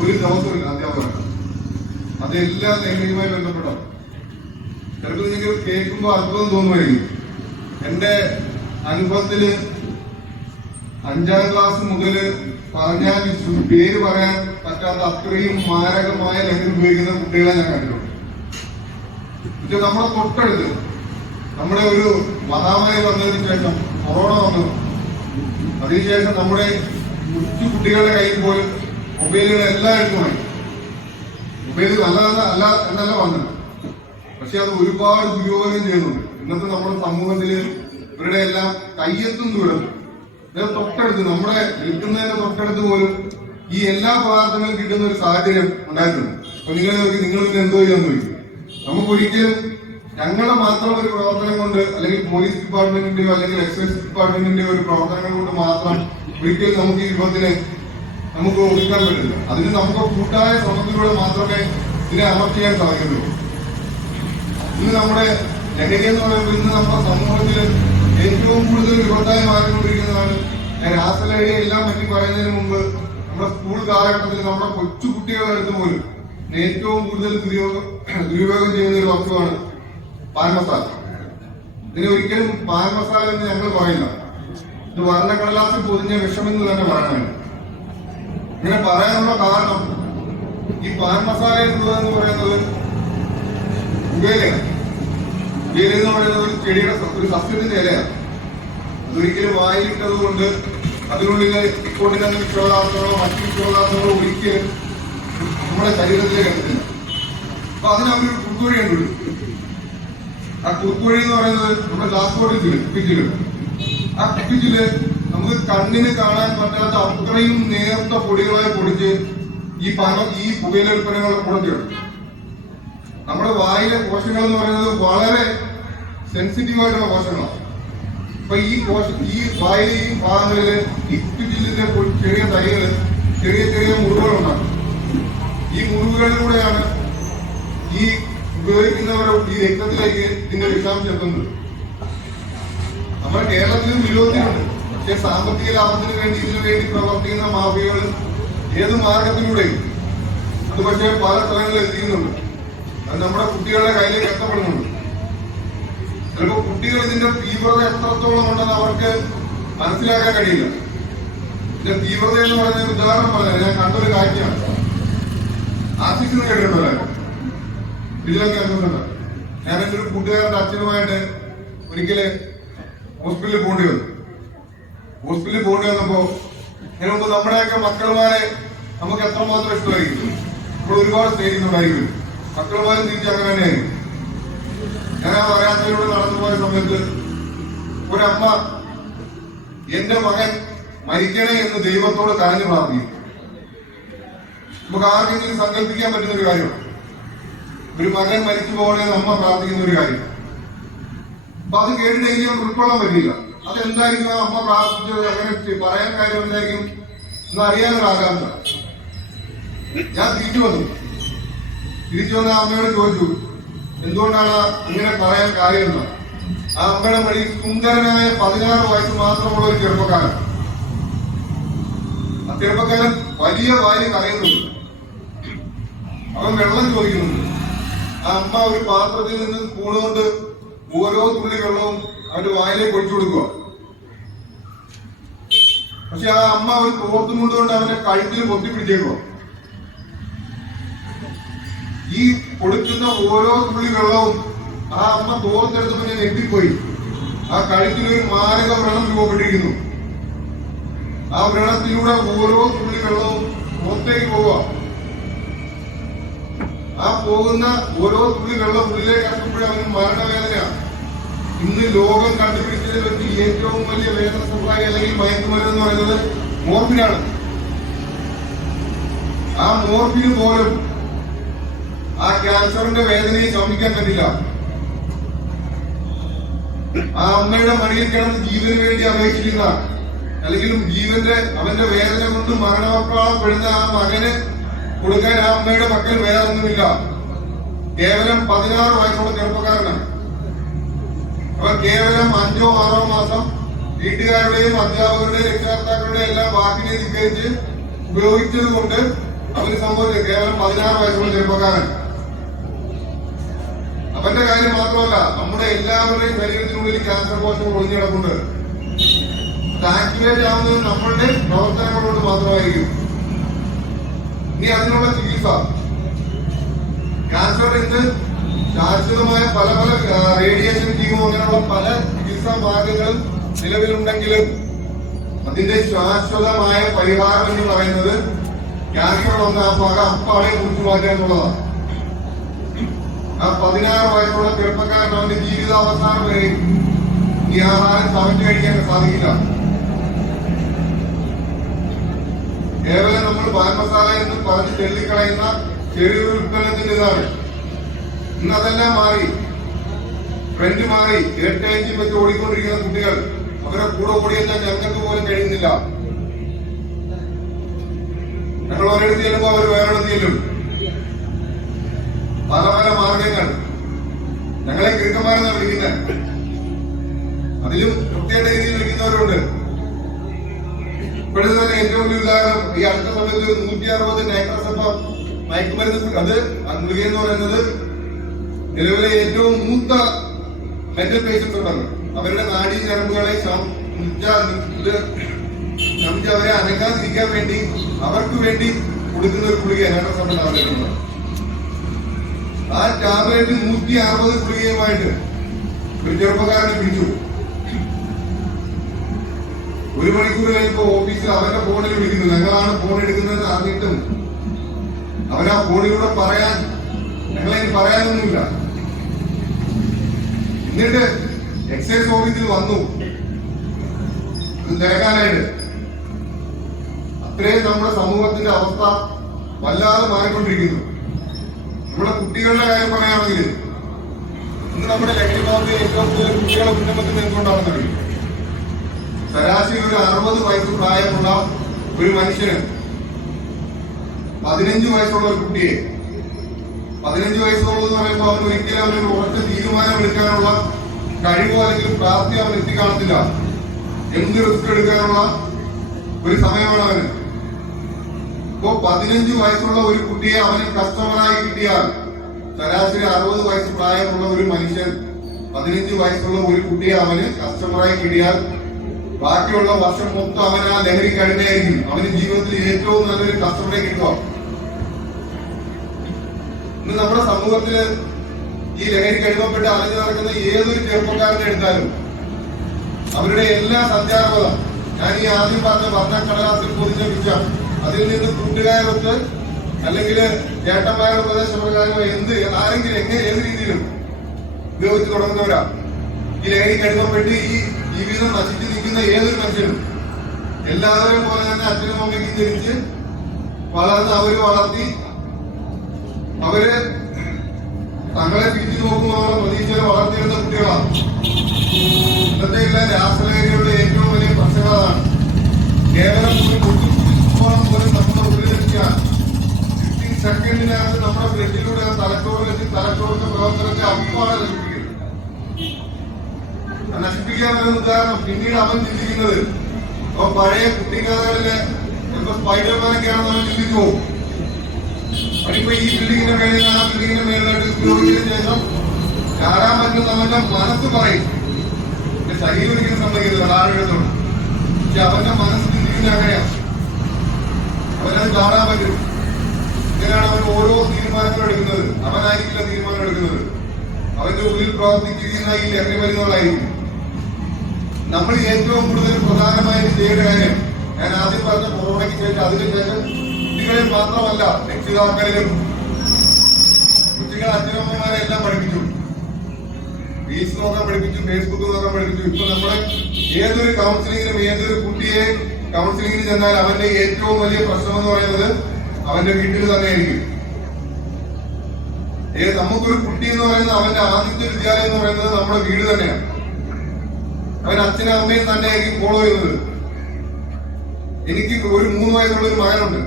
ഒരു ദിവസമില്ല അധ്യാപകർക്ക്. അതെല്ലാം ലഹരിയുമായി ബന്ധപ്പെട്ടാണ്. ചിലപ്പോൾ നിങ്ങൾ കേൾക്കുമ്പോൾ അത്ഭുതം തോന്നുമായിരിക്കും. എന്റെ അനുഭവത്തില് 5ാം ക്ലാസ് മുതൽ പറഞ്ഞാൽ പേര് പറയാൻ പറ്റാത്ത അത്രയും മാരകമായ ലഹരി ഉപയോഗിക്കുന്ന കുട്ടികളെ ഞാൻ കണ്ടിട്ടുണ്ട്. പക്ഷെ നമ്മുടെ തൊട്ടടുത്ത് നമ്മുടെ ഒരു മഹാമാരി വന്നതിന് ശേഷം കൊറോണ വന്നു. അതിനുശേഷം നമ്മുടെ കൊച്ചു കുട്ടികളുടെ കയ്യിൽ പോലും മൊബൈലുകൾ എല്ലായിടത്തും വാങ്ങി. മൊബൈൽ അല്ല എന്നല്ല വന്നത്, പക്ഷെ അത് ഒരുപാട് ദുരുപയോഗം ചെയ്യുന്നുണ്ട്. ഇന്നത്തെ നമ്മുടെ സമൂഹത്തില് ഇവരുടെ എല്ലാം കയ്യെത്തും ദൂരം തൊട്ടടുത്ത് നമ്മുടെ നിൽക്കുന്നതിന്റെ തൊട്ടടുത്ത് പോലും ഈ എല്ലാ പദാർത്ഥങ്ങളും കിട്ടുന്ന ഒരു സാഹചര്യം ഉണ്ടായിട്ടുണ്ട്. അപ്പൊ നിങ്ങൾ പിന്നെ എന്തോ ചെയ്യാന്ന് ചോദിക്കും. നമുക്കൊരിക്കലും ഞങ്ങളുടെ മാത്രം ഒരു പ്രവർത്തനം കൊണ്ട് അല്ലെങ്കിൽ പോലീസ് ഡിപ്പാർട്ട്മെന്റിന്റെയോ അല്ലെങ്കിൽ എക്സൈസ് ഡിപ്പാർട്ട്മെന്റിന്റെയോ ഒരു പ്രവർത്തനങ്ങൾ കൊണ്ട് മാത്രം ഒരിക്കലും നമുക്ക് ഈ വിപത്തിനെ നമുക്ക് ഒതുക്കാൻ പറ്റില്ല. അതിന് നമുക്ക് കൂട്ടായ ശ്രമത്തിലൂടെ മാത്രമേ ഇതിനെ അമർച്ച ചെയ്യാൻ സാധിക്കുന്നുള്ളൂ. ഇന്ന് നമ്മുടെ ലഹരി എന്ന് പറയുമ്പോൾ ഇന്ന് നമ്മുടെ സമൂഹത്തിൽ ഏറ്റവും കൂടുതൽ വിപത്തായി മാറിക്കൊണ്ടിരിക്കുന്നതാണ്. ഞാൻ രാസലഹരി എല്ലാം പറ്റി പറയുന്നതിന് മുമ്പ് നമ്മുടെ സ്കൂൾ കാലഘട്ടത്തിൽ നമ്മുടെ കൊച്ചു കുട്ടികളുടെ അടുത്ത് പോലും ഏറ്റവും കൂടുതൽ ദുരുപയോഗം ചെയ്യുന്ന ഒരു വസ്തുവാണ് പാൻ മസാല. ഇതിന് ഒരിക്കലും പാൻ മസാല എന്ന് ഞങ്ങൾ പറയില്ല. ഇത് വർണ്ണക്കടലാസിൽ പൊതിഞ്ഞ വിഷമെന്ന് തന്നെ പറയണം. ഇങ്ങനെ പറയാനുള്ള കാരണം ഈ പാൻ മസാല എന്നുള്ളതെന്ന് പറയുന്നത് പുകയിലയാണ്. പുകയില എന്ന് പറയുന്നത് ഒരു ചെടിയുടെ ഒരു സസ്യത്തിന്റെ ഇലയാണ്. അതൊരിക്കലും വായിലിട്ടത് കൊണ്ട് അതിനുള്ളിലെ ഇക്കോണ്ടിന്റെ വിശ്വാസങ്ങളോ മറ്റു വിശ്വാസങ്ങളോ ഒരിക്കലും നമ്മുടെ ശരീരത്തിലേക്ക് എത്തുന്നില്ല. അപ്പൊ അതിന് അവരൊരു കുറുക്കുവഴി കണ്ടുപിടിക്കും. ആ കുറുക്കുവഴി എന്ന് പറയുന്നത് നമ്മുടെ ഗ്ലാസ് ബോട്ടിൽ കുപ്പിച്ചില്. ആ കുപ്പിച്ചില് നമുക്ക് കണ്ണിന് കാണാൻ പറ്റാത്ത അത്രയും നേർത്ത പൊടികളായി പൊടിച്ച് ഈ പുകയില ഉൽപ്പന്നങ്ങളെ പുറത്തിടും. നമ്മുടെ വായിലെ കോശങ്ങൾ എന്ന് പറയുന്നത് വളരെ സെൻസിറ്റീവ് ആയിട്ടുള്ള കോശങ്ങളാണ്. അപ്പൊ ഈ വായിലെ ഈ ഭാഗങ്ങളില് ഈ കുപ്പിച്ചില്ലിന്റെ ചെറിയ തൈകള് ചെറിയ ചെറിയ മുറിവുകളുണ്ടാകും. ഈ മുറിവുകളിലൂടെയാണ് ഈ ഉപയോഗിക്കുന്നവരുടെ ഈ രക്തത്തിലേക്ക് ഇതിന്റെ വിഷാംശം എത്തുന്നത്. നമ്മുടെ കേരളത്തിലും നിരോധനമുണ്ട്. പക്ഷെ സാമ്പത്തിക ലാഭത്തിന് വേണ്ടി ഇതിനു വേണ്ടി പ്രവർത്തിക്കുന്ന മാഫിയകൾ ഏത് മാർഗത്തിലൂടെയും അത് പക്ഷേ പല സ്ഥലങ്ങളിൽ എത്തിക്കുന്നുണ്ട്. അത് നമ്മുടെ കുട്ടികളുടെ കയ്യിലേക്ക് എത്തപ്പെടുന്നുണ്ട്. ചിലപ്പോൾ കുട്ടികൾ ഇതിന്റെ തീവ്രത എത്രത്തോളം ഉണ്ടെന്ന് അവർക്ക് മനസ്സിലാക്കാൻ കഴിയില്ല. ഇതിന്റെ തീവ്രത എന്ന് പറഞ്ഞ ഉദാഹരണം പറഞ്ഞാൽ ഞാൻ കണ്ടൊരു കാഴ്ചയാണ്. ആശിക്കുന്ന കേട്ടിട്ടുണ്ടല്ലേ? ഇതിലൊക്കെ അനുഭവമുണ്ട്. ഞാൻ എൻ്റെ ഒരു കൂട്ടുകാരന്റെ അച്ഛനുമായിട്ട് ഒരിക്കല് ഹോസ്പിറ്റലിൽ പോകേണ്ടി വന്നപ്പോ ഇതിനു മുമ്പ് നമ്മുടെയൊക്കെ മക്കളുമാരെ നമുക്ക് എത്രമാത്രം ഇഷ്ടമായിരിക്കും, നമ്മൾ ഒരുപാട് സ്നേഹിക്കുന്നുണ്ടായിരിക്കും. മക്കളുമാരും തിരിച്ച് അങ്ങനെ തന്നെയായിരിക്കും. ഞാൻ ആ പറയാത്തതിലൂടെ നടന്നു പോയ സമയത്ത് ഒരമ്മ എന്റെ മകൻ മരിക്കണേ എന്ന് ദൈവത്തോട് കരഞ്ഞു പ്രാർത്ഥിക്കും. നമുക്ക് ആർക്കെങ്കിലും സങ്കല്പിക്കാൻ പറ്റുന്ന ഒരു കാര്യമാണ് ഒരു മകൻ മരിച്ചു പോകണേ അമ്മ പ്രാർത്ഥിക്കുന്ന ഒരു കാര്യം. അപ്പൊ അത് കേട്ടിട്ടെങ്കിലും നമുക്ക് ഉൾക്കൊള്ളാൻ പറ്റില്ല. അതെന്തായിരിക്കും ആ അമ്മ പ്രാർത്ഥിച്ചത്, അങ്ങനെ പറയാൻ കാര്യം എന്തായിരിക്കും എന്ന് അറിയാനൊരു ആകാംക്ഷ. ഞാൻ തിരിച്ചു വന്ന അമ്മയോട് ചോദിച്ചു എന്തുകൊണ്ടാണ് ഇങ്ങനെ പറയാൻ കാര്യമെന്ന്. ആ അമ്മയുടെ വഴി സുന്ദരനായ 16 വയസ്സ് മാത്രമുള്ള ഒരു ചെറുപ്പക്കാരൻ. ആ ചെറുപ്പക്കാരൻ വലിയ വാരി കരയുന്നുണ്ട്. അവൻ വെള്ളം ചോദിക്കുന്നുണ്ട്. ആ അമ്മ ഒരു പാത്രത്തിൽ നിന്ന് സ്പൂണ് കൊണ്ട് ഓരോ തുള്ളി വെള്ളവും അവന്റെ വായിലേക്ക് ഒഴിച്ചു കൊടുക്കുക. പക്ഷെ ആ അമ്മ ഒരു തോർത്തും കൊണ്ടുകൊണ്ട് അവന്റെ കഴുത്തിൽ പൊത്തിപ്പിടിച്ചേക്കുക. ഈ കൊടുക്കുന്ന ഓരോ തുള്ളി വെള്ളവും ആ അമ്മ തോർത്തെടുത്തപ്പോ ഞാൻ എത്തിപ്പോയി. ആ കഴുത്തിലൊരു മാരക വ്രണം രൂപപ്പെട്ടിരിക്കുന്നു. ആ വ്രണത്തിലൂടെ ഓരോ തുള്ളി വെള്ളവും പുറത്തേക്ക് പോവുക. ആ പോകുന്ന ഓരോ തുള്ളി വെള്ളം ഉള്ളിലേക്ക് ഇറക്കുമ്പോഴേ അവന് മരണവേദനയാണ്. ഇന്ന് ലോകം കണ്ടുപിടിച്ചതിൽ വെച്ച് ഏറ്റവും വലിയ വേദന സപ്ലൈ അല്ലെങ്കിൽ മയക്കുമരുന്ന് എന്ന് പറയുന്നത് മോർഫിനാണ്. ആ മോർഫിന് പോലും ആ ക്യാൻസറിന്റെ വേദനയെ ശമിക്കാൻ പറ്റില്ല. ആ അമ്മയുടെ മടിയിൽ കിടന്ന് ജീവന് വേണ്ടി അപേക്ഷിക്കുന്ന അല്ലെങ്കിൽ അവന്റെ വേദന കൊണ്ട് മരണവെപ്രാളപ്പെടുന്ന ആ മകന് കൊടുക്കാൻ ആ അമ്മയുടെ മക്കൾ വേറൊന്നുമില്ല. കേവലം 16 വയസ്സുള്ള ചെറുപ്പക്കാരനാണ്. അപ്പൊ കേവലം 5-6 മാസം വീട്ടുകാരുടെയും അധ്യാപകരുടെയും രക്ഷകർത്താക്കളുടെയും എല്ലാം വാക്കിനെ ധിക്കരിച്ച് ഉപയോഗിച്ചത് കൊണ്ട് അവന് സംഭവിച്ചത് കേവലം 16 വയസ്സുള്ള ചെറുപ്പക്കാരൻ. അവന്റെ കാര്യം മാത്രമല്ല, നമ്മുടെ എല്ലാവരുടെയും ശരീരത്തിനുള്ളിൽ ക്യാൻസർ കോശങ്ങൾ ഒളിഞ്ഞു കിടക്കുന്നുണ്ട്. ആക്ടിവേറ്റ് ആവുന്നത് നമ്മളുടെ പ്രവർത്തനങ്ങളോട് മാത്രമായിരിക്കും. ഇനി അതിനുള്ള ചികിത്സ, ക്യാൻസർ ഇന്ന് ശാശ്വതമായ പല റേഡിയേഷൻ കീമോ അങ്ങനെയുള്ള പല ചികിത്സാ മാർഗങ്ങളും നിലവിലുണ്ടെങ്കിലും അതിന്റെ ശാശ്വതമായ പരിഹാരം എന്ന് പറയുന്നത് ക്യാൻസർ വന്ന ആ പക അപ്പാടെ കുറിച്ച് മാറ്റുക എന്നുള്ളതാണ്. ആ 16 വയസ്സുള്ള ചെറുപ്പക്കാരൻ അവന്റെ ജീവിതാവസാനം വരെ ഈ ആഹാരം ചവച്ചു കഴിക്കാൻ സാധിക്കില്ല. കേവലം നമ്മൾ പാൻ മസാല എന്ന് പറഞ്ഞ് തെള്ളിക്കളയുന്ന ചെറിയൊരു ഉൽപ്പന്നത്തിന്റെ ഇതാണ്. ഇന്ന് അതെല്ലാം മാറി, ട്രെൻഡ് മാറി. ഇരട്ടയഞ്ചി വെച്ച് ഓടിക്കൊണ്ടിരിക്കുന്ന കുട്ടികൾ അവരെ കൂടെ ഓടിയെന്നാൽ ഞങ്ങൾക്ക് പോലും കഴിയുന്നില്ല. ഞങ്ങൾ ഒരിടത്ത് ചെല്ലുമ്പോൾ അവർ വേറെടുത്ത് ചെല്ലും. പല പല മാർഗങ്ങൾ. ഞങ്ങളെ കിഴക്കന്മാരെന്നാണ് വിളിക്കുന്നത്. അതിലും പ്രത്യേക രീതിയിൽ വിളിക്കുന്നവരുണ്ട്. ഇപ്പോഴത്തെ തന്നെ ഏറ്റവും വലിയ ഉദാഹരണം, ഈ അടുത്ത സമയത്ത് 160 നൈട്രസെപ്പം മയക്കുമരുന്ന്, അത് ഗുളിക എന്ന് പറയുന്നത് നിലവിലെ ഏറ്റവും മൂത്ത മെന്റൽ പേഷ്യൻസ് ഉണ്ടല്ലോ, അവരുടെ നാഡീ ഞരമ്പുകളെ ശമിച്ച് അവരെ അനങ്ങാതിരിക്കാൻ വേണ്ടി അവർക്ക് വേണ്ടി കൊടുക്കുന്ന ഒരു ഗുളിക നൈട്രസെപ്പം ടാബ്ലറ്റ്. ആ ടാബ്ലറ്റ് 160 ഗുളികയുമായിട്ട് ഒരു ചെറുപ്പക്കാരനെ പിടിച്ചു. 1 മണിക്കൂർ കഴിയുമ്പോ ഓഫീസിൽ അവന്റെ ഫോണിൽ വിളിക്കുന്നു. ഞങ്ങളാണ് ഫോൺ എടുക്കുന്നതെന്ന് അറിഞ്ഞിട്ടും അവനാ ഫോണിലൂടെ പറയാൻ ഞങ്ങളതിന് പറയാനൊന്നുമില്ല. എന്നിട്ട് എക്സൈസ് ഓഫീസിൽ വന്നു തിരക്കാനായിട്ട്. അത്രയും നമ്മുടെ സമൂഹത്തിന്റെ അവസ്ഥ വല്ലാതെ മാറിക്കൊണ്ടിരിക്കുന്നു. നമ്മുടെ കുട്ടികളുടെ കാര്യം പറയുകയാണെങ്കിൽ ഇന്ന് നമ്മുടെ ലഹരിമാർക്ക് ഏറ്റവും കൂടുതൽ കുട്ടികളെ കുടുംബത്തിൽ എന്തുകൊണ്ടാണെന്ന് അറിയും. ശരാശരി ഒരു 60 വയസ്സ് പ്രായമുള്ള ഒരു മനുഷ്യന് 15 വയസ്സുള്ള ഒരു കുട്ടിയെ, 15 വയസ്സുള്ളതെന്ന് പറയുമ്പോൾ അവന് ഒരിക്കലും അവനൊരു ഉറച്ച തീരുമാനം എടുക്കാനുള്ള കഴിവോ അല്ലെങ്കിൽ പ്രാപ്തി അവൻ എത്തിക്കാണത്തില്ല. എന്ത് റിസ്ക് എടുക്കാനുള്ള ഒരു സമയമാണ് അവന്. ഇപ്പോ 15 വയസ്സുള്ള ഒരു കുട്ടിയെ അവന് കസ്റ്റമറായി കിട്ടിയാൽ, ശരാശരി 60 വയസ്സ് പ്രായമുള്ള ഒരു മനുഷ്യൻ 15 വയസ്സുള്ള ഒരു കുട്ടിയെ അവന് കസ്റ്റമറായി കിട്ടിയാൽ ബാക്കിയുള്ള വർഷം മൊത്തം അവൻ ആ ലഹരി കഴിഞ്ഞായിരിക്കും. അവന് ജീവിതത്തിൽ ഏറ്റവും നല്ലൊരു കസ്റ്റമറെ കിട്ടുക. ഇന്ന് നമ്മുടെ സമൂഹത്തില് ഈ ലഹരി കഴിവപ്പെട്ട് അലഞ്ഞു നടക്കുന്ന ഏതൊരു ചെറുപ്പക്കാരനെ എടുത്താലും അവരുടെ എല്ലാ സഞ്ചാരപഥ, ഞാൻ ഈ ആദ്യം പറഞ്ഞ ഭരണക്കടലാസിൽ പൊതിഞ്ഞ അതിൽ നിന്ന് കൂട്ടുകാരൊത്ത് അല്ലെങ്കിൽ ചേട്ടന്മാരുടെ ഉപദേശപ്രകാരമോ ആരെങ്കിലും ഏത് രീതിയിലും ഉപയോഗിച്ച് തുടങ്ങുന്നവരാ. ഈ ലഹരി കഴിവപ്പെട്ട് ഈ ജീവിതം നശിച്ചു നിൽക്കുന്ന ഏതൊരു മനുഷ്യനും എല്ലാവരെയും പോലെ തന്നെ അച്ഛനും അമ്മയ്ക്കും ജനിച്ച് വളർന്ന് അവര് വളർത്തി അവര് തങ്ങളെ തിരിച്ചു നോക്കുമ്പോൾ പ്രതീക്ഷയിൽ വളർത്തിയിരുന്ന കുട്ടികളാണ്. ഇന്നത്തെ രാസലഹരിയുടെ ഏറ്റവും വലിയ പ്രശ്നങ്ങളാണ്. കേവലം ഒരു കുട്ടിപ്പോളം പോലും നമ്മുടെ ഉള്ളിലെത്തിയാൽ 15 സെക്കൻഡിനകത്ത് നമ്മുടെ ബ്ലഡിലൂടെ തലച്ചോറിലെത്തി തലച്ചോറിന്റെ പ്രവർത്തനത്തെ അപ്പാടെ നശിപ്പിക്കാൻ വരുന്ന ഉദാഹരണം. പിന്നീട് അവൻ ചിന്തിക്കുന്നത് അപ്പൊ പഴയ കുട്ടിക്കാലങ്ങളിലെ സ്പൈഡർമാനൊക്കെയാണെന്ന് അവൻ ചിന്തിച്ചു പോകും. അതിപ്പോ ഈ ബിൽഡിങ്ങിന്റെ മേളിൽ ആ ബിൽഡിങ്ങിന്റെ മേളിലായിട്ട് ഉപയോഗിച്ചതിന് ശേഷം ചാടാൻ പറ്റുന്ന അവന്റെ മനസ്സ് പറയും. ശരീരം ഒരിക്കലും സമ്മതിക്കുന്നില്ല, ആളുകളുണ്ട്. പക്ഷെ അവന്റെ മനസ്സ് ചിന്തിക്കുന്ന അങ്ങനെയാണ്. അവനത് ചാടാൻ പറ്റും. ഇങ്ങനെയാണ് അവൻ ഓരോ തീരുമാനങ്ങൾ എടുക്കുന്നത്. അവനായിരിക്കില്ല തീരുമാനം എടുക്കുന്നത്. അവന്റെ ഉള്ളിൽ പ്രവർത്തിക്കുന്ന ഈ ലഹരി മരുന്നുകളായിരിക്കും. നമ്മൾ ഏറ്റവും കൂടുതൽ പ്രധാനമായിട്ട് ചെയ്യേണ്ട കാര്യം, ഞാൻ ആദ്യം പറഞ്ഞ കൊറോണയ്ക്ക് ശേഷം അതിനുശേഷം കുട്ടികളിൽ മാത്രമല്ല രക്ഷിതാക്കളിലും കുട്ടികൾ അച്ഛനമ്മമാരെ എല്ലാം പഠിപ്പിച്ചു. റീൽസ് നോക്കാൻ പഠിപ്പിച്ചു, ഫേസ്ബുക്ക് നോക്കാൻ പഠിപ്പിച്ചു. ഇപ്പൊ നമ്മളെ ഏതൊരു കൗൺസിലിങ്ങിനും ഏതൊരു കുട്ടിയെ കൗൺസിലിങ്ങിന് ചെന്നാൽ അവന്റെ ഏറ്റവും വലിയ പ്രശ്നം എന്ന് പറയുന്നത് അവന്റെ വീട്ടിൽ തന്നെയായിരിക്കും. നമുക്കൊരു കുട്ടി എന്ന് പറയുന്നത് അവന്റെ ആദ്യത്തെ വിദ്യാലയം എന്ന് പറയുന്നത് നമ്മുടെ വീട് തന്നെയാണ്. അവൻ അച്ഛനും അമ്മയും തന്നെയായിരിക്കും ഫോളോ ചെയ്യുന്നത്. എനിക്ക് ഒരു 3 വയസ്സുള്ള ഒരു മകനുണ്ട്.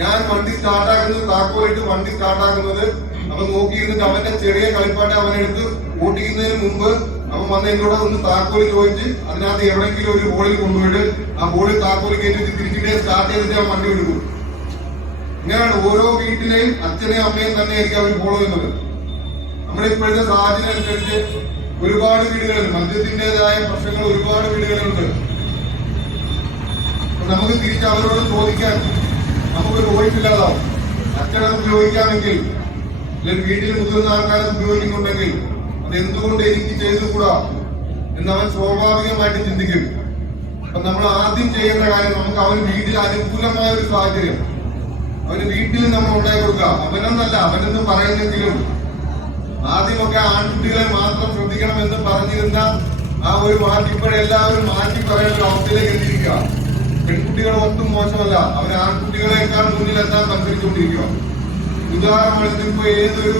ഞാൻ വണ്ടി സ്റ്റാർട്ടാക്കുന്നത്, താക്കോലിട്ട് വണ്ടി സ്റ്റാർട്ടാക്കുന്നത് അവൻ നോക്കിയിരുന്നിട്ട് അവന്റെ ചെറിയ കളിപ്പാട്ട് അവനെടുത്ത് ഓട്ടിക്കുന്നതിന് മുമ്പ് അവൻ അപ്പൊ വന്ന് എന്നോട് ഒന്ന് താക്കോല് ചോദിച്ച് അതിനകത്ത് എവിടെയെങ്കിലും ഒരു ഹോളിൽ കൊണ്ടുപോയിട്ട് ആ ഹോളിൽ താക്കോല് കയറ്റി തിരിച്ചിട്ട് സ്റ്റാർട്ട് ചെയ്തിട്ട് ആ വണ്ടി എടുക്കും. ഇങ്ങനെയാണ് ഓരോ വീട്ടിലെയും അച്ഛനെയും അമ്മയും തന്നെ ആയിരിക്കും അവർ ഫോളോ ചെയ്യുന്നത്. നമ്മുടെ ഇപ്പോഴത്തെ സാഹചര്യം അനുസരിച്ച് ഒരുപാട് വീടുകളുണ്ട്, മദ്യത്തിൻ്റെതായ പ്രശ്നങ്ങൾ ഒരുപാട് വീടുകളുണ്ട്. നമുക്ക് തിരിച്ച് അവരോട് ചോദിക്കാൻ നമുക്കൊരു വോയിസ് ഇല്ലാതാവും. അച്ഛനത് ഉപയോഗിക്കാമെങ്കിൽ അല്ലെങ്കിൽ വീട്ടിൽ മുതിർന്ന ആൾക്കാരത് ഉപയോഗിക്കുന്നുണ്ടെങ്കിൽ അത് എന്തുകൊണ്ട് എനിക്ക് ചെയ്തുകൂടാ എന്ന് അവൻ സ്വാഭാവികമായിട്ട് ചിന്തിക്കും. അപ്പൊ നമ്മൾ ആദ്യം ചെയ്യേണ്ട കാര്യം നമുക്ക് അവന് വീട്ടിൽ അനുകൂലമായ ഒരു സാഹചര്യം അവന് വീട്ടിൽ നമ്മൾ ഉണ്ടായി കൊടുക്കുക. അവനെന്നല്ല, അവനെന്ന് പറയുന്നെങ്കിലും ആദ്യമൊക്കെ ആൺകുട്ടികളെ മാത്രം ശ്രദ്ധിക്കണമെന്ന് പറഞ്ഞിരുന്ന ആ ഒരു മാറ്റി ഇപ്പോഴെല്ലാവരും മാറ്റി പറയേണ്ട ഒരു അവസ്ഥയിലേക്ക് എത്തിയിരിക്കുക. പെൺകുട്ടികൾ ഒട്ടും മോശമല്ല, അവർ ആൺകുട്ടികളെക്കാൾ മുന്നിലെത്താൻ മത്സരിച്ചുകൊണ്ടിരിക്കുക. ഉദാഹരണത്തിന് ഇപ്പൊ ഏതൊരു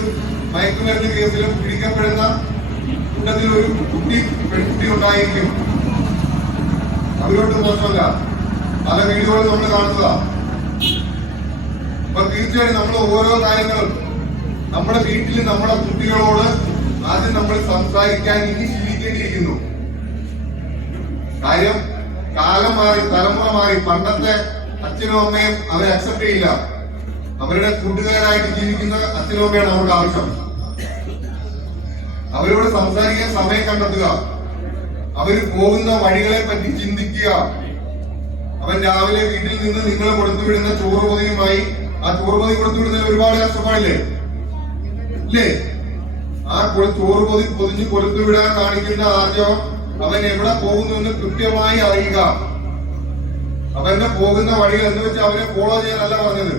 മയക്കുമരുന്ന് കേസിലും പിടിക്കപ്പെടുന്ന കൂട്ടത്തിൽ ഒരു പെൺകുട്ടി ഉണ്ടായിരിക്കും. അവരോട്ട് മോശമല്ല, പല വീഡിയോകളും നമ്മൾ കാണുന്നതാ. അപ്പൊ തീർച്ചയായും നമ്മൾ ഓരോ കാര്യങ്ങളും നമ്മുടെ വീട്ടിൽ നമ്മുടെ കുട്ടികളോട് ആദ്യം നമ്മൾ സംസാരിക്കാൻ ഇനി ശീലിക്കേണ്ടിയിരിക്കുന്നു. കാര്യം കാലം മാറി, തലമുറ മാറി. പണ്ടത്തെ അച്ഛനും അമ്മയും അവരെ അക്സെപ്റ്റ് ചെയ്യില്ല. അവരുടെ കൂട്ടുകാരായിട്ട് ജീവിക്കുന്ന അച്ഛനും അമ്മയാണ് അവർക്ക് ആവശ്യം. അവരോട് സംസാരിക്കാൻ സമയം കണ്ടെത്തുക, അവര് പോകുന്ന വഴികളെ പറ്റി ചിന്തിക്കുക. അവൻ രാവിലെ വീട്ടിൽ നിന്ന് നിങ്ങൾ കൊടുത്തുവിടുന്ന ചോറ് പൊതിയുമായി ആ ചോറ് പൊതി കൊടുത്തുവിടുന്നതിൽ ഒരുപാട് കഷ്ടപ്പാടില്ലേ ഇല്ലേ? ആ ചോറ് പൊതിഞ്ഞ് കൊടുത്തുവിടാൻ കാണിക്കുന്ന ആർജവം അവൻ എവിടെ പോകുന്നു എന്ന് കൃത്യമായി അറിയുക. അവന്റെ പോകുന്ന വഴികൾ എന്ന് വെച്ചാൽ അവനെ ഫോളോ ചെയ്യാനല്ല പറഞ്ഞത്.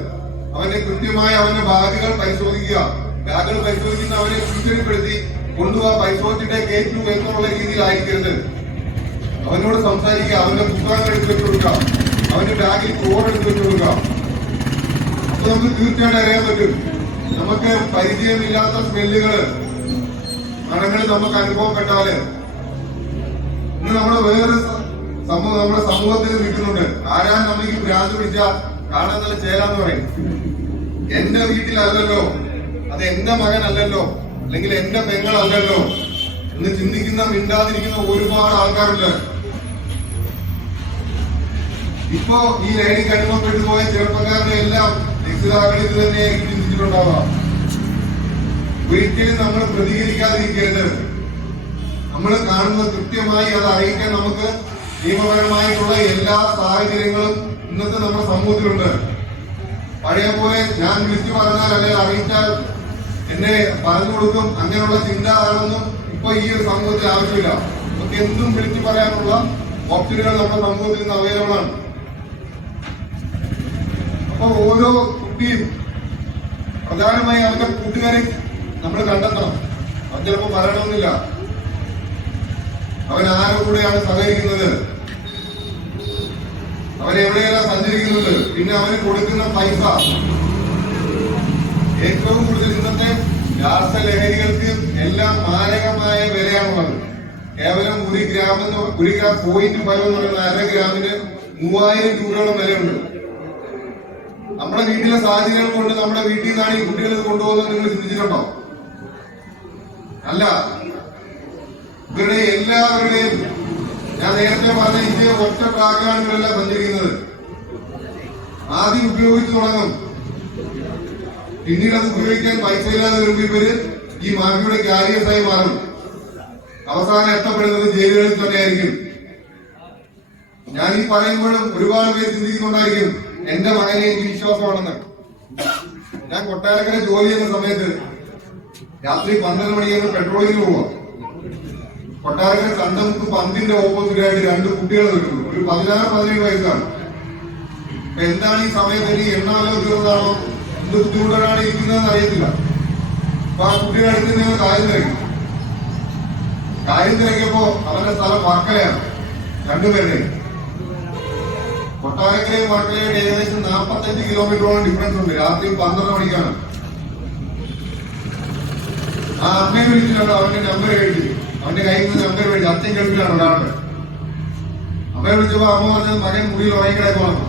അവന്റെ കൃത്യമായി അവന്റെ ബാഗുകൾ പരിശോധിക്കുക. ബാഗുകൾ പരിശോധിക്കുന്ന അവനെ ഭീഷണിപ്പെടുത്തി കൊണ്ടുപോകാൻ പരിശോധിച്ചിട്ടേ കേറ്റു എന്നുള്ള രീതിയിലായിരിക്കരുത്. അവനോട് സംസാരിക്കുക, അവന്റെ പുസ്തകങ്ങൾ എടുത്തു വെച്ചു കൊടുക്കുക, അവന്റെ ബാഗിൽ ചോറ് എടുത്തു വെച്ചു കൊടുക്കുക. അപ്പൊ നമുക്ക് തീർച്ചയായിട്ടും അറിയാൻ പറ്റും. നമുക്ക് പരിചയമില്ലാത്ത സ്മെല്ലുകള് മണങ്ങളിൽ നമുക്ക് അനുഭവപ്പെട്ടാല് ഇന്ന് നമ്മള് വേറെ നമ്മുടെ സമൂഹത്തിൽ നിൽക്കുന്നുണ്ട്. ആരാൻ നമുക്ക് ഭ്രാന്ത് പിടിച്ചാൽ കാണാൻ നല്ല ചേരാന്ന് പറയും. എന്റെ വീട്ടിലല്ലല്ലോ, അത് എന്റെ മകനല്ലല്ലോ, അല്ലെങ്കിൽ എന്റെ പെങ്ങളല്ലല്ലോ എന്ന് ചിന്തിക്കുന്ന മിണ്ടാതിരിക്കുന്ന ഒരുപാട് ആൾക്കാരുണ്ട്. ഇപ്പോ ഈ ലഹരിക്ക് അടിമപ്പെട്ടു പോയ ചെറുപ്പക്കാരുടെ എല്ലാം രക്ഷിതാക്കൾ ഇത് തന്നെയായിരിക്കും ചിന്തിച്ചിട്ടുണ്ടാവുക. ഒരിക്കലും നമ്മൾ പ്രതികരിക്കാതിരിക്കരുത്. നമ്മൾ കാണുന്നത് കൃത്യമായി അത് അറിയിക്കാൻ നമുക്ക് നിയമപരമായിട്ടുള്ള എല്ലാ സാഹചര്യങ്ങളും ഇന്നത്തെ നമ്മുടെ സമൂഹത്തിലുണ്ട്. പഴയ പോലെ ഞാൻ വിളിച്ചു പറഞ്ഞാൽ അല്ലെങ്കിൽ അറിയിച്ചാൽ എന്നെ പറഞ്ഞു കൊടുക്കും അങ്ങനെയുള്ള ചിന്താധാരൊന്നും ഇപ്പൊ ഈ ഒരു സമൂഹത്തിൽ ആവശ്യമില്ല. നമുക്ക് എന്തും വിളിച്ചു പറയാനുള്ള ഓപ്ഷനുകൾ നമ്മുടെ സമൂഹത്തിൽ നിന്ന് അവൈലബിൾ ആണ്. അപ്പൊ ഓരോ കുട്ടിയും പ്രധാനമായി അവന്റെ കൂട്ടുകാരെ നമ്മൾ കണ്ടെത്തണം. അത് ചിലപ്പോൾ പറയണമെന്നില്ല. അവൻ ആരുടെ കൂടെയാണ് സഹകരിക്കുന്നത്, അവൻ എവിടെയെല്ലാം സഞ്ചരിക്കുന്നത്, പിന്നെ അവന് കൊടുക്കുന്ന പൈസ. ഏറ്റവും കൂടുതൽ ഇന്നത്തെ രാസലഹരികൾക്ക് എല്ലാം മാരകമായ വിലയാണുള്ളത്. കേവലം ഒരു ഗ്രാം 0.5 എന്ന് പറയുന്ന 1/2 ഗ്രാമിന് 3000 രൂപയോളം വിലയുണ്ട്. നമ്മുടെ വീട്ടിലെ സാഹചര്യങ്ങൾ കൊണ്ട് നമ്മുടെ വീട്ടിൽ നിന്നാണ് ഈ കുട്ടികൾ ഇത് കൊണ്ടുപോകുന്നത് നിങ്ങൾ ചിന്തിച്ചിട്ടുണ്ടോ? അല്ല, ഇവരുടെ എല്ലാവരുടെയും ഞാൻ നേരത്തെ പറഞ്ഞ ഇന്ത്യ ഒറ്റ ട്രാക്കിലാണ് ഇവരെല്ലാം സഞ്ചരിക്കുന്നത്. ആദ്യം ഉപയോഗിച്ചു തുടങ്ങും, പിന്നീട് അത് ഉപയോഗിക്കാൻ പൈസ ഇല്ലാതെ വരുമ്പോൾ ഇവര് ഈ മാഫിയുടെ ക്യാരിയേഴ്സായി മാറും. അവസാനം എത്തപ്പെടുന്നത് ജയിലുകളിൽ തന്നെയായിരിക്കും. ഞാൻ ഈ പറയുമ്പോഴും ഒരുപാട് പേര് ചിന്തിക്കുന്നുണ്ടായിരിക്കും എന്റെ മകനെ എനിക്ക് വിശ്വാസമാണെന്ന്. ഞാൻ കൊട്ടാരക്കര ജോലി ചെയ്യുന്ന സമയത്ത് രാത്രി 12 മണിക്ക് പെട്രോളിങ്ങിന് പോവാം. കൊട്ടാരക്കര കണ്ടമുക്ക് പന്തിന്റെ ഓപ്പോസിറ്റായിട്ട് 2 കുട്ടികൾ നിൽക്കുന്നു. ഒരു 16-17 വയസ്സാണ്. അപ്പൊ എന്താണ് ഈ സമയത്ത് എനിക്ക് എണ്ണാലോ തീർന്നതാണോ എന്ത് ബുദ്ധിമുട്ടാണ് ഇരിക്കുന്നതെന്ന് അറിയത്തില്ല. അപ്പൊ ആ കുട്ടിയുടെ അടുത്ത് നിങ്ങൾ കാര്യം തിരക്കിയപ്പോ അവന്റെ സ്ഥലം വർക്കലയാണ്. 2 പേരുടെയും കൊട്ടാരക്കരയും വർക്കലയും ഏകദേശം 45 കിലോമീറ്ററോളം ഡിഫറൻസ് ഉണ്ട്. രാത്രി 12 മണിക്കാണ്. ആ അമ്മയെ വിളിച്ചിട്ടാണ് അവന്റെ നമ്പർ മേടിച്ചു. അവന്റെ കയ്യിൽ നിന്ന് നമ്പർ മേടിച്ചു. അച്ഛൻ ഗൾഫിലാണ് ഒരാളുടെ. അമ്മയെ വിളിച്ചപ്പോ അമ്മ പറഞ്ഞത് മകൻ മുറിയിൽ ഉറങ്ങിക്കിടക്കുവാണ്.